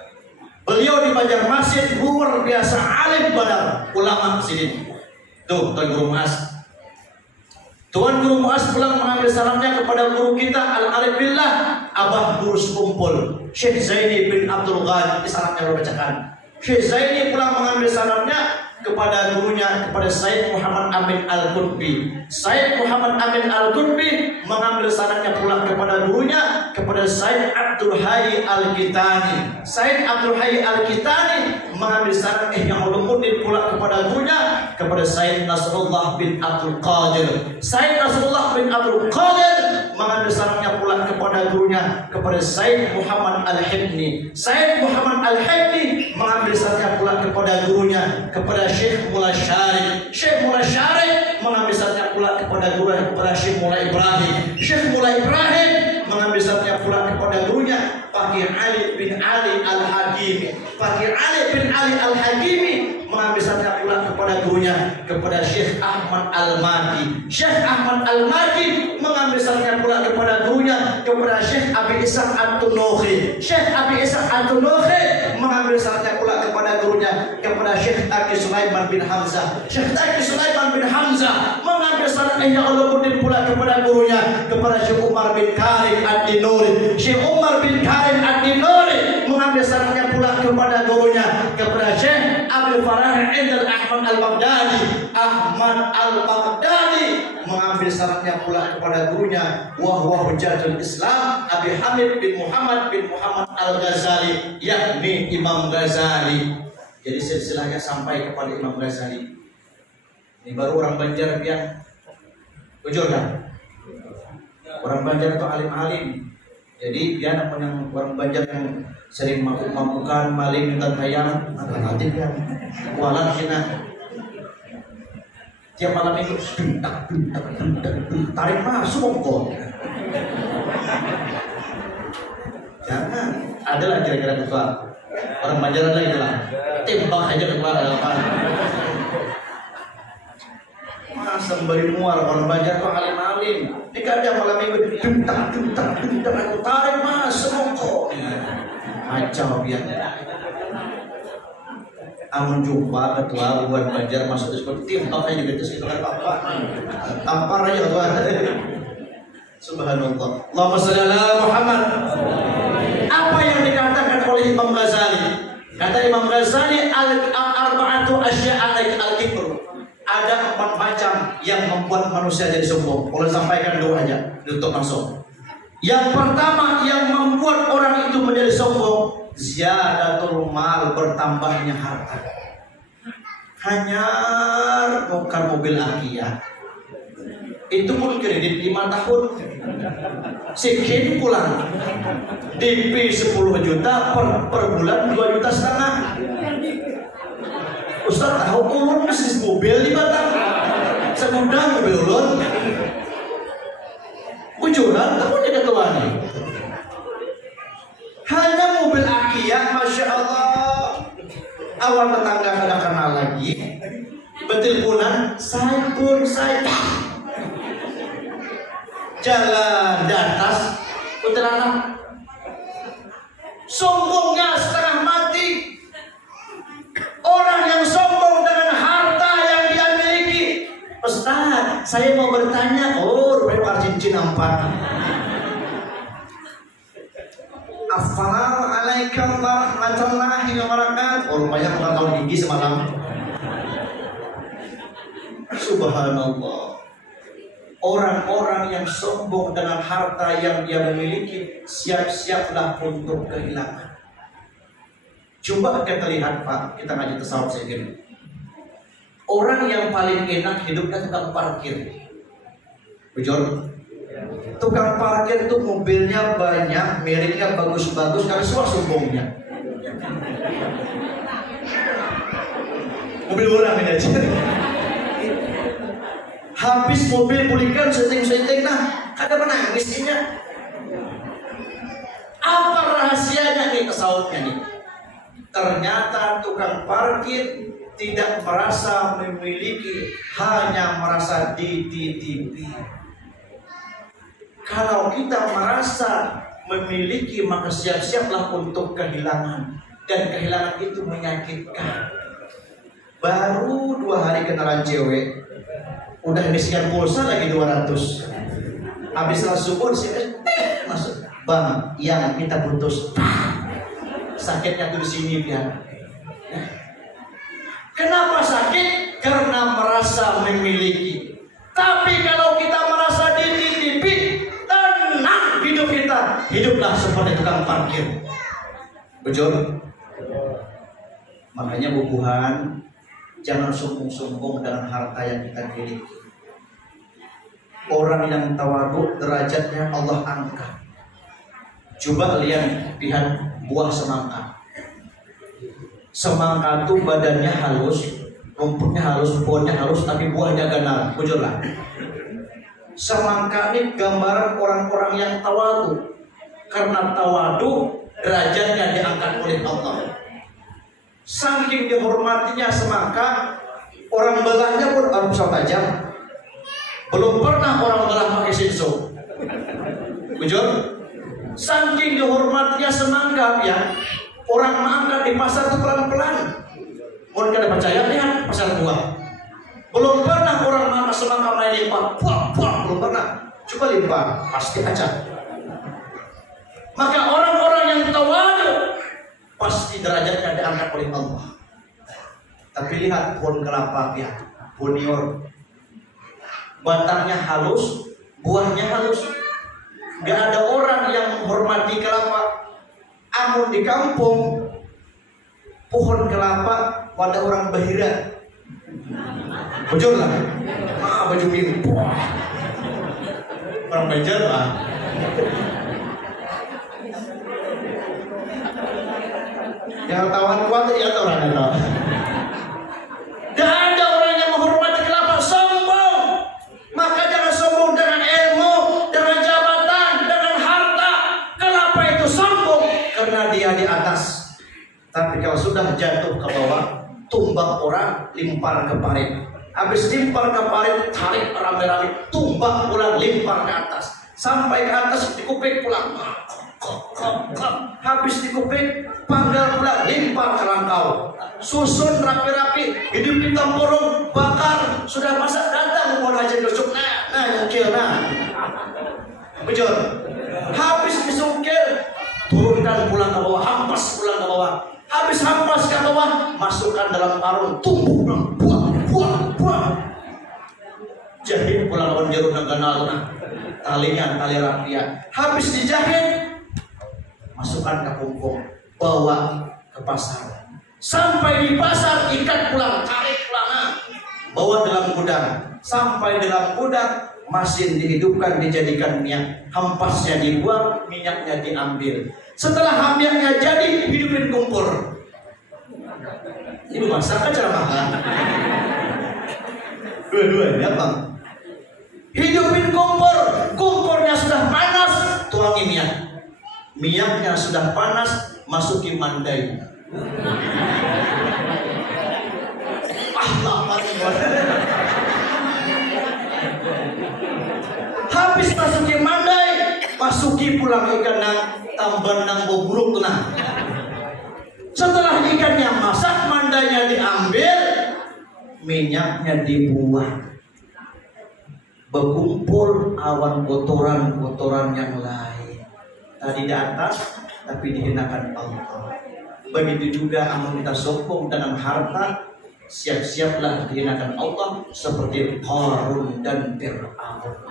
Beliau di Banjarmasin luar biasa alim badar, ulama sini. Tuh Tuan Guru Mu'az. Tuan Guru Mu'az pulang mengambil salamnya kepada guru kita Al-Arif Billah, Abah Guru Sekumpul, Syekh Zaini bin Abdul Ghani. Ini salamnyaเราbacakan. Syekh Zaini pulang mengambil salamnya kepada gurunya, kepada Said Muhammad Amin Al-Qutbi. Said Muhammad Amin Al-Qutbi mengambil sanadnya pula kepada gurunya, kepada Said Abdul Hayy Al-Kitani. Said Abdul Hayy Al-Kitani mengambil sanad Ihya Ulumuddin pula kepada gurunya, kepada Said Nasrullah bin Abdul Qadir. Said Nasrullah bin Abdul Qadir mengambil sanadnya pula kepada gurunya, kepada Said Muhammad Al-Hibni. Said Muhammad Al-Hibni mengambil sanadnya pula kepada gurunya, kepada Syekh Mullah Syarif. Syekh Mullah Syarif mengambil sanadnya pula kepada gurunya, kepada Syekh Mullah Ibrahim. Syekh Mullah Ibrahim mengambil sanadnya pula kepada gurunya, Fakih Ali bin Ali Al-Hakimi. Fakih Ali bin Ali Al-Hakimi mengambil sanadnya pula kepada gurunya, kepada Syekh Ahmad Al-Mahdi. Syekh Ahmad Al-Mahdi mengambil sanadnya pula kepada gurunya, kepada Syekh Abi Ishaq At-Tunukhi. Syekh Abi Ishaq At-Tunukhi mengambil sanadnya pula kepada gurunya, kepada Syekh Taqi Sulaiman bin Hamzah. Syekh Taqi Sulaiman bin Hamzah mengambil sanad Ihya Ulumuddin pula kepada gurunya, kepada Syekh Umar bin Karim Ad-Dinuri. Syekh Umar bin Karim Ad-Dinuri mengambil sanadnya pula kepada gurunya, kepada Syekh Abdul Farah Indal Ahmad Al-Baghdadi. Ahmad Al-Baghdadi mengambil sanadnya pula kepada gurunya, wa huwa Hujjatul Islam Abi Hamid bin Muhammad Al-Ghazali, yakni Imam Ghazali. Jadi silsilahnya sampai kepada Imam Ghazali. Ini baru orang Banjar yang jujur kan? Orang Banjar itu alim-alim. Jadi dia anak yang orang Banjar yang sering mabuk-mabukan, maling dan hayam, hati kan? Walau Cina. Tiap malam itu tarik masuk kok. Jangan. Adalah kira-kira ketua orang Banjar lagi lah. Tembak aja ketua apa? Sembari muar orang Banjar tuh alim-alim. Ini kadang malam minggu duntak aku tarik masuk kok. Kacau biar. Amun jumpa ketua buat Banjar masuk seperti tim pakai juga terus kita apa? Tampar aja tuan. Subhanallah. Allahumma shalli ala Muhammad. Apa yang dikatakan oleh Imam Ghazali? Kata Imam Ghazali al-arba'atu asya'a al-kibr. Ada 4 macam yang membuat manusia jadi sombong. Boleh sampaikan dua aja, tutup langsung. Yang pertama yang membuat orang itu menjadi sombong, ziyadatul mal, bertambahnya harta. Hanya bongkar mobil Akia. Itu pun kredit 5 tahun. Sekian pulang. DP 10 juta per bulan 2,5 juta. Ustaz tahu ulun bisnis mobil di Batam. Segudang mobil ulun. Ujuran tahu dia ketua nih. Hanya mobil Akia, masya Allah. Awal tetangga kada kenal lagi. Betul punan, saya pun saya. Jalan di atas, putra sombongnya setengah mati. Orang yang sombong dengan harta saya mau bertanya. Oh, rupanya cincin 4. Assalamualaikum warahmatullahi wabarakatuh. Oh, rupanya bukan tahun gigi semalam. Subhanallah. Orang-orang yang sombong dengan harta yang dia miliki, siap-siaplah untuk kehilangan. Coba kita lihat Pak, kita ngaji tasawuf sedikit. Orang yang paling enak hidupnya tukang parkir. Bujur. Tukang parkir itu mobilnya banyak, mereknya bagus-bagus, karena semua sombongnya. Mobil orang ini aja. Habis mobil pulihkan, setting-setting, nah, kada menangisnya. Apa rahasianya nih tasawufnya nih? Ternyata tukang parkir tidak merasa memiliki, hanya merasa dititipi. Kalau kita merasa memiliki, maka siap-siaplah untuk kehilangan. Dan kehilangan itu menyakitkan. Baru 2 hari kenalan cewek, udah ngisikan pulsa lagi 200. Habis subuh sini masuk. Bang, yang kita putus. Sakitnya tuh di sini biar. Kenapa sakit? Karena merasa memiliki. Tapi kalau kita merasa dititipi, tenang hidup kita. Hiduplah seperti tukang parkir. Betul? Makanya bubuhan, jangan sombong-sombong dengan harta yang kita miliki. Orang yang tawadhu derajatnya Allah angkat. Coba lihat buah semangka. Semangka itu badannya halus, rumputnya halus, pohonnya halus, tapi buahnya ganar. Bujurlah. Semangka ini gambaran orang-orang yang tawadhu. Karena tawadhu derajatnya diangkat oleh Allah. Saking dihormatinya semangka, orang belahnya pun pisau tajam. Belum pernah orang belah pakai sinso. Bujur. Saking dihormatinya semangka ya, orang mangga di pasar itu pelan-pelan. Mau kada percaya lihat pasar buah. Belum pernah orang mangga semangka main limpah, belum pernah. Coba limpah, pasti aja. Maka orang-orang yang tawadhu pasti derajatnya diangkat oleh Allah. Tapi lihat pohon kelapa ya, bonior, batangnya halus, buahnya halus. Gak ada orang yang menghormati kelapa. Amun di kampung, pohon kelapa pada orang Bahira. Bujur lah, baju biru. Orang Banjar lah. Yang tawan kuat ya orang itu. Gak ada orang yang menghormati kelapa, sombong. Maka jangan sombong dengan ilmu, dengan jabatan, dengan harta. Kelapa itu sombong karena dia di atas. Tapi kalau sudah jatuh ke bawah, tumbang orang, limpar ke parit. Habis limpar ke parit, tarik rame-rame, tumbang pulang, limpar ke atas. Sampai ke atas dikupik pulang. Habis dikupik, panggal pula, limpar ke langkau. Susun rapi-rapi, hidup di tempurung, bakar. Sudah masak, datang mau aja dusuk. Nah, nyukil, nah. Bujur. Habis disungkil, turunkan pulang ke bawah, hampas pulang ke bawah. Habis hampas ke bawah, masukkan dalam karung, tumbuh pulang, buang. Jahit pulang ke jeruk dan ganal, nah. Talinya, tali rapia. Habis dijahit, masukkan ke punggung, bawa ke pasar. Sampai di pasar, ikat pulang, tarik pulang, bawa dalam gudang. Sampai dalam gudang, mesin dihidupkan, dijadikan minyak. Hampasnya dibuang, minyaknya diambil. Setelah minyaknya jadi, hidupin kumpur. Ini masak aja makan. Dua-duanya bang. Hidupin kumpur, kumpurnya sudah panas, tuangi minyak. Minyaknya sudah panas, masuki mandai. Habis masuki mandai, masuki pulang ikan nang tamban nang boburuk tenang. Setelah ikannya masak, mandainya diambil, minyaknya dibuang. berkumpul awan kotoran-kotoran yang lain. Tadi di atas, tapi dihinakan Allah. Begitu juga amun kita sokong dengan harta, siap-siaplah dihinakan Allah seperti Qarun dan Fir'aun.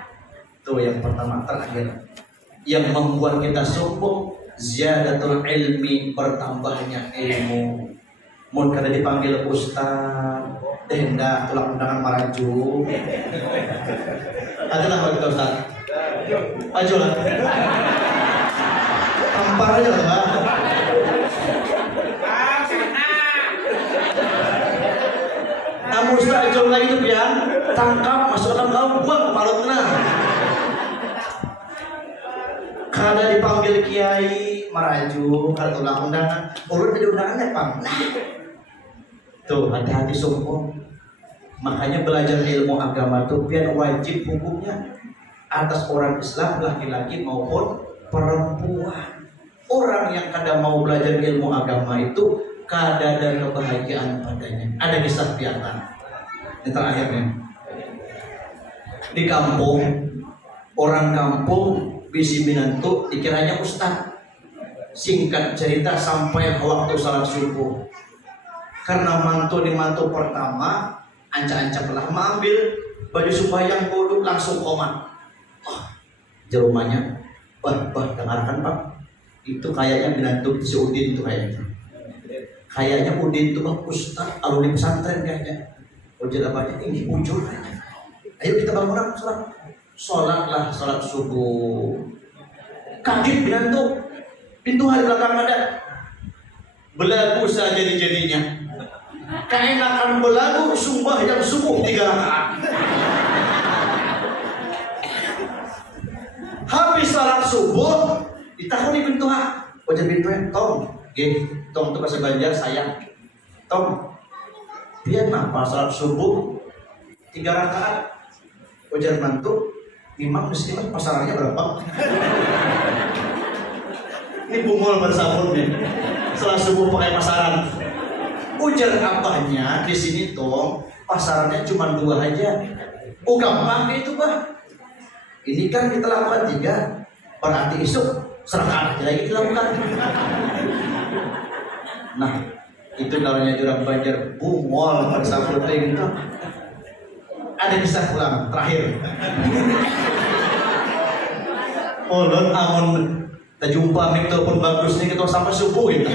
Itu yang pertama. Terakhir, yang membuat kita sombong, ziyadatul ilmi, bertambahnya ilmu. Mun kada dipanggil ustaz, hendak tulang undangan maraju. Adalah bagi ustaz. Maju lah. Tampar aja lah. Namun ustaz Ajol lagi itu pian, tangkap masukkan kau buang ke palutna. Kada dipanggil kiai maraju, kada tulang undangan, urut di undangannya pang. Tuh, hati-hati sombong. Makanya belajar ilmu agama itu biar wajib hukumnya atas orang Islam, laki-laki maupun perempuan. Orang yang kadang mau belajar ilmu agama itu kada ada kebahagiaan padanya. Ada kisah piatan. Yang terakhirnya, di kampung, orang kampung bisi minantu dikiranya ustaz. Singkat cerita sampai waktu salat subuh. Karena mantu di mantu pertama, ancak-ancak lah mengambil baju sembahyang bodoh langsung komat. Oh, jerumanya, bah, dengarkan pak, itu kayaknya binantu si Udin itu kayaknya. Kayaknya Udin itu bang ustaz, alumni pesantren kayaknya. Ujar apanya? Ini ujur kayaknya. Ayo kita bangun sholat subuh. Kaget binantu, pintu hari belakang ada. Belagu saja jadinya. Keenakan belagu sumpah yang subuh 3 rakaat. Habis salat subuh ditakuni pintu hak. Wajah pintunya, tong, tong itu bahasa Banjar sayang. Tong, dia kenapa salat subuh 3 rakaat? Wajar mantu, imam muslimat pasarannya berapa? Ini bungul bersabun nih. Salat subuh pakai pasaran. Ujar abahnya di sini tong, pasarannya cuma 2 aja. Oh gampang itu bah. Ini kan kita lakukan 3, berarti esok serahkan aja lagi kita lakukan. Nah, itu namanya jurang Banjar bungol bersabun itu. Ada bisa pulang terakhir. Ulun amun kita jumpa mikro pun bagus nih kita sampai subuh itu.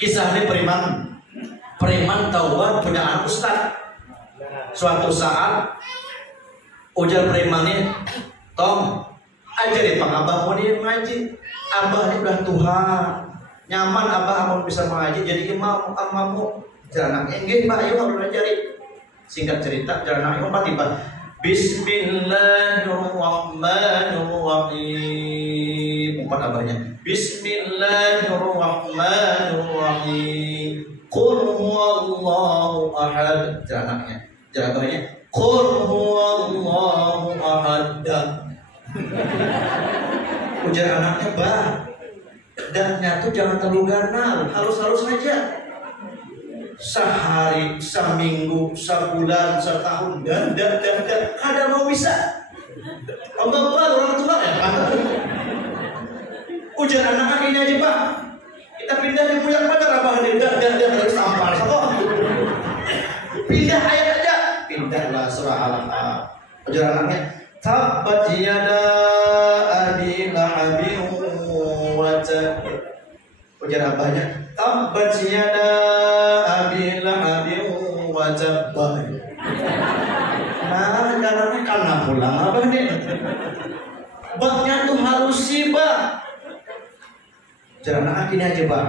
Kisah ini Preman taubat punya anak ustaz. Suatu saat ujar premannya, tong ajarin pak abah mau dia mengaji. Abah ini udah tua, nyaman abah amun bisa mengaji jadi imam amamu. Jalan anaknya enggak pak, ayo harus ajarin. Singkat cerita jalan anaknya tiba. Bismillahirrahmanirrahim. Umpat abahnya. Bismillahirrahmanirrahim. Qul huwallahu ahad. Jalan anaknya. Jalan abahnya. Qul huwallahu ahad. Ujar anaknya, bah, dannya tuh jangan terlalu ganal, halus-halus aja. Sehari, seminggu, sebulan, setahun, dan ada mau bisa. Allah orang tua ya pak. Ujar anak ini aja pak. Kita pindah di puyak pada abah ini, dan harus tampar. Pindah ayat aja. Pindahlah surah Al-Alaq. Ujar anaknya, tabbat yada abi lahabin wa tab. Ujar abahnya, tabbat yada abi lahabin wa tab. Nah, karena pulang abah nih. Baknya tuh halus sih bah. Ujar anak ini aja bah.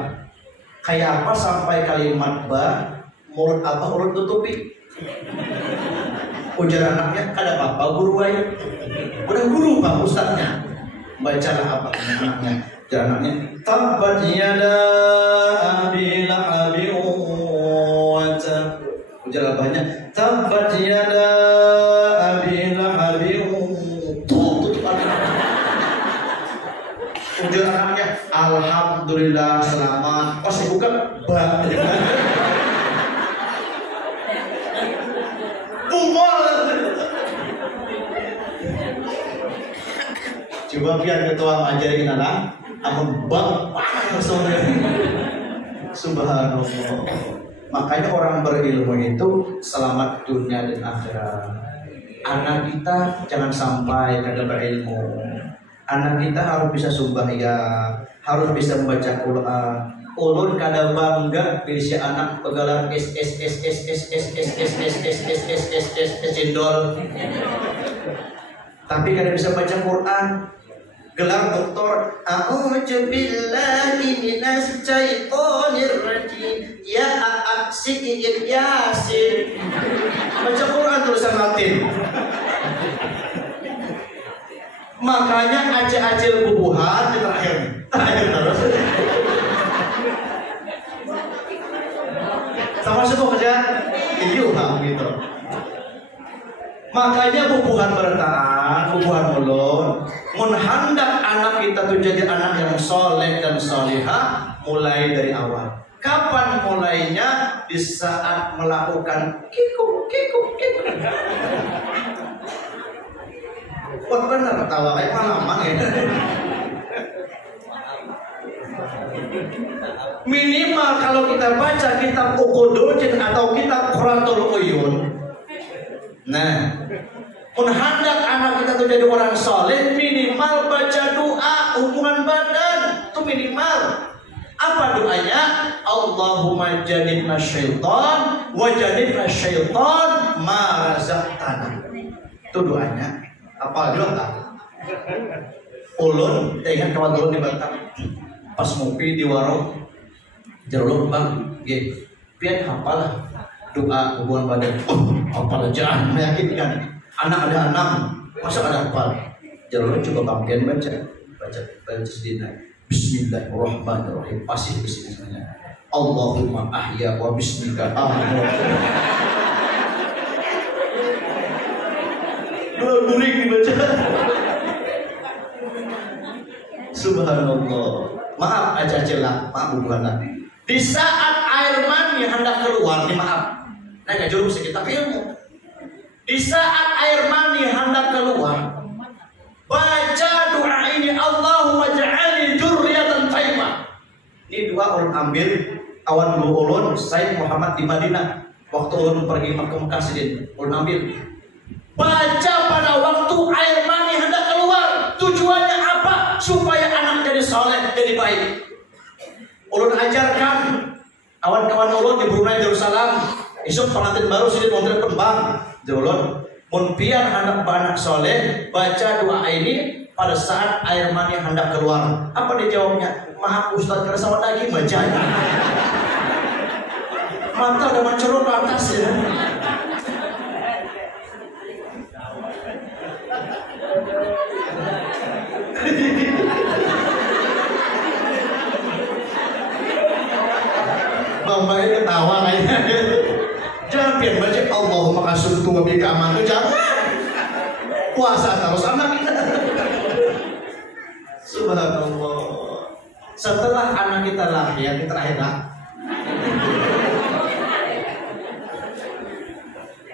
Kayak apa sampai kalimat bah mulut abah urut tutupi. Ujar anaknya, ada apa guru aja. Udah guru pak ustadznya. Bacalah apa anaknya. Ujar anaknya, tabbat yada abi lahabin wa tab. Ujar abahnya, tabbat yada abi lahabin. Tutup anaknya. Ujar anaknya, alhamdulillah selamat. Pas dibuka bah. Coba biar ketua ngajarin anak, amun bapak sore. Subhanallah. Makanya orang berilmu itu selamat dunia dan akhirat. Anak kita jangan sampai kada berilmu. Anak kita harus bisa sembahyang, harus bisa membaca Quran. Ulun kada bangga bisa anak pegalan cendol. Tapi kada bisa baca Quran. Gelar doktor, a'udzu billahi minas syaitonir rajim. Ya aksikin yasin. Baca Quran tulisan Latin. Makanya acil-acil bubuhan di terakhir terus. Sama semua kerja iuham gitu. Makanya bubuhan bertaan, bubuhan mulut, menghendak anak kita tuh jadi anak yang soleh dan solihah mulai dari awal. Kapan mulainya? Di saat melakukan kikuk. Wah benar ketawa kayak malamang ya. Minimal kalau kita baca kitab Ukududin atau kitab Quratul Uyun. Nah, menghendak anak kita tuh jadi orang soleh, minimal baca doa hubungan badan itu minimal. Apa doanya? Allahumma jadidna syaitan wa jadidna syaitan ma razaqtana. Itu doanya. Apa doa tak? Ulun, ingat kawan ulun di Batam. Pas ngopi di warung, jeruk bang, gitu. Pian hafalah doa hubungan badan. Hafal aja, meyakinkan. Anak ada 6, masa ada hafal? Jeruk coba bang baca sedina. Bismillahirrahmanirrahim. Pasti bismillahnya. Allahumma ahya wa bismika ahya. Dua guring dibaca. Subhanallah. Maaf aja celah, maaf bukan. Di saat air mani hendak keluar, maaf. Nah nggak jauh sekitar ilmu. Di saat air mani hendak keluar, baca doa ini, Allahumma ja'alni dzurriyyatan thayyibah. Ini doa ulun ambil awan dulu ulun Said Muhammad di Madinah. Waktu ulun pergi ke Mekah sidin, ulun ambil. Baca pada waktu air mani hendak keluar. Tujuannya apa? Supaya anak jadi soleh, jadi baik. Ulun ajarkan kawan-kawan ulun di Brunei Darussalam. Esok pengantin baru sidin montret pembang. Ulun mun biar anak soleh baca doa ini pada saat air mani hendak keluar. Apa dia jawabnya? Maaf Ustaz, karena sama lagi baca. Mata udah mencorot ke atas ya. Bang ketawa kayaknya. Jangan biar baca Allahumma kasuntu wa bika amantu. Jangan. Puasa terus anak kita. Subhanallah. Setelah anak kita lahir, kita terakhirlah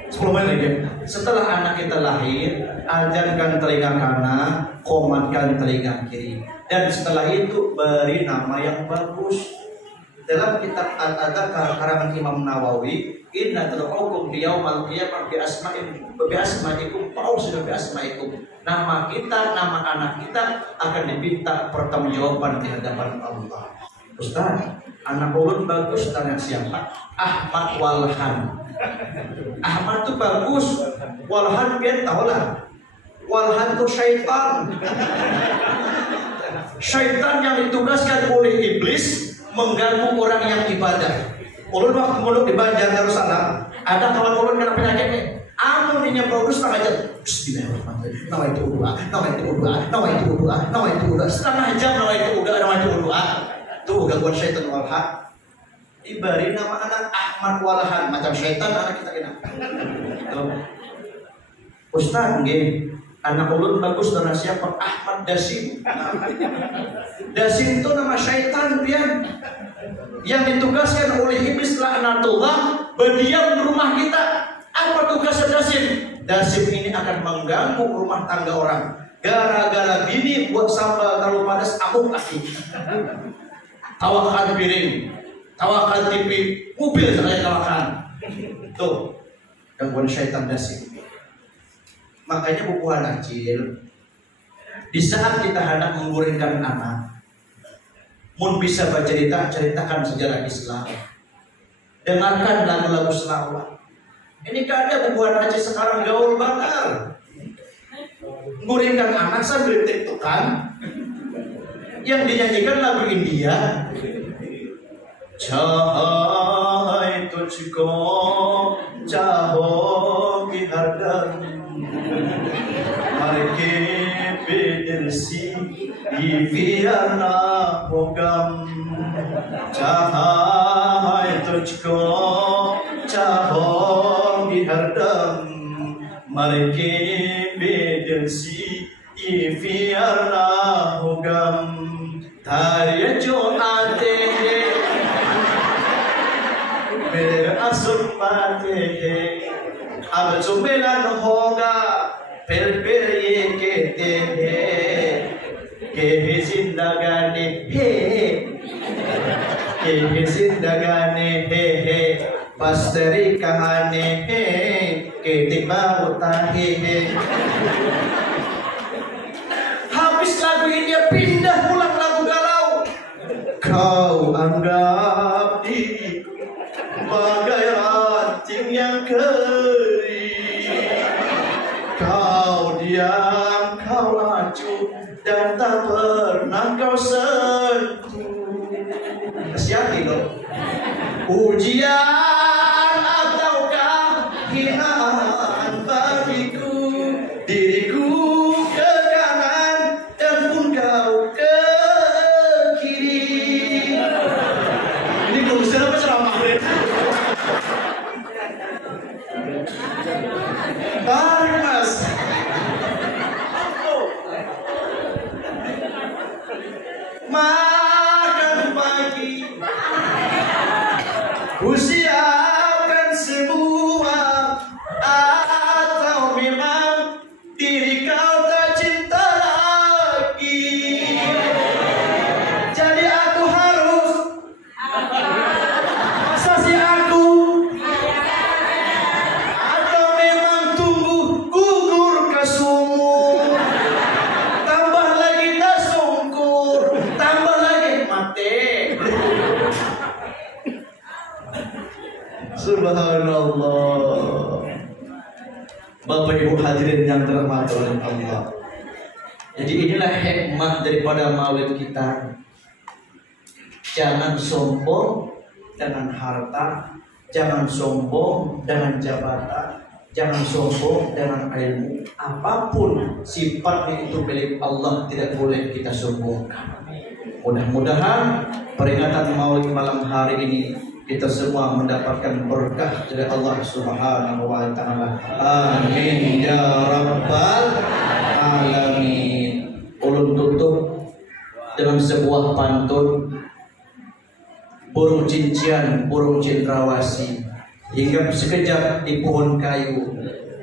10 menit lagi. Setelah anak kita lahir, ajarkan telinga kanan, komatkan telinga kiri. Dan setelah itu beri nama yang bagus. Dalam kitab Al-Adab karangan Imam Nawawi, inna tad'ukum bi yaumal qiyamah bi asma'ikum fa'usidu bi asma'ikum. Nama kita, nama anak kita akan diminta pertanggungjawaban di hadapan Allah. Ustaz, anak ulun bagus, tanya siapa? Ahmad Walhan. Ahmad itu bagus, Walhan biar tahu lah. Walhan itu syaitan. Syaitan yang ditugaskan oleh iblis mengganggu orang yang ibadah. Ulun waktu muluk di Banjar Darussalam, ada kawan ulun kena penyakit nih. Amun ini produs tak aja. Bismillahirrahmanirrahim. Nawaitu doa, nawaitu doa, nawaitu doa, nawaitu doa. Setengah jam nawaitu doa, nawaitu doa. Tuh gangguan syaitan walhan. Diberi nama anak Ahmad Walhan, macam syaitan anak kita kena. Tuh. Ustaz, nggih. Anak ulun bagus dengan siapa? Ahmad Dasim. Dasim itu nama syaitan pian yang ditugaskan oleh iblis laknatullah berdiam di rumah kita. Apa tugas Dasim? Dasim ini akan mengganggu rumah tangga orang. Gara-gara bini buat sambal terlalu padas, amuk kaki. Tawakan piring, tawakan TV, mobil saya tawakan. Tuh, gangguan syaitan dasar. Makanya bukuan kecil, di saat kita hendak menggurihkan anak, mun bisa bercerita, ceritakan sejarah Islam. Dengarkan lagu-lagu selawat. Ini kan ada bukuan kecil sekarang gaul banget. Menggurihkan anak sambil tiktokan. Yang dinyanyikan lagu India. Chahai tujhko chahogi hardam marke bedil si iviana hogam chahai tujhko chahogi hardam marke bedil si iviana hogam Tharya jo aate hai mere asur paate hai ab jo milan hoga phir ye kehte hai ke zindagani ke zindagani hai pasteri kahane hai ke tiba hota hai. Habis lagu India pindah pulang lagu galau. Kau anggap diriku bagai ranting yang kering. Kau diam, kau acuh dan tak pernah kau sentuh. Kasih loh. Ujian ataukah hinaan bagiku, diriku ke kanan dan pun kau ke kiri. Ini gak usah apa ceramah deh. Tarik mas. Makan pagi, kusiapkan semua. Atau memang diri kau tak cinta lagi, jadi aku harus asasi aku. Atau memang tumbuh gugur ke sumur, tambah lagi tak sungkur, tambah lagi mati. Subhanallah. Bapak Ibu hadirin yang dirahmati oleh Allah. Jadi inilah hikmah daripada maulid kita. Jangan sombong dengan harta, jangan sombong dengan jabatan, jangan sombong dengan ilmu. Apapun sifatnya itu milik Allah, tidak boleh kita sombongkan. Mudah-mudahan peringatan maulid malam hari ini kita semua mendapatkan berkah dari Allah Subhanahu wa taala. Amin ya rabbal alamin. Ulun tutup dengan sebuah pantun. Burung cincian, burung cendrawasih, hinggap sekejap di pohon kayu.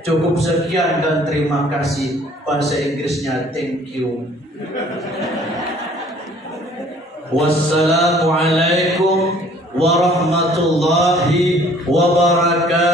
Cukup sekian dan terima kasih. Bahasa Inggrisnya thank you. Wassalamualaikum warahmatullahi wabarakatuh.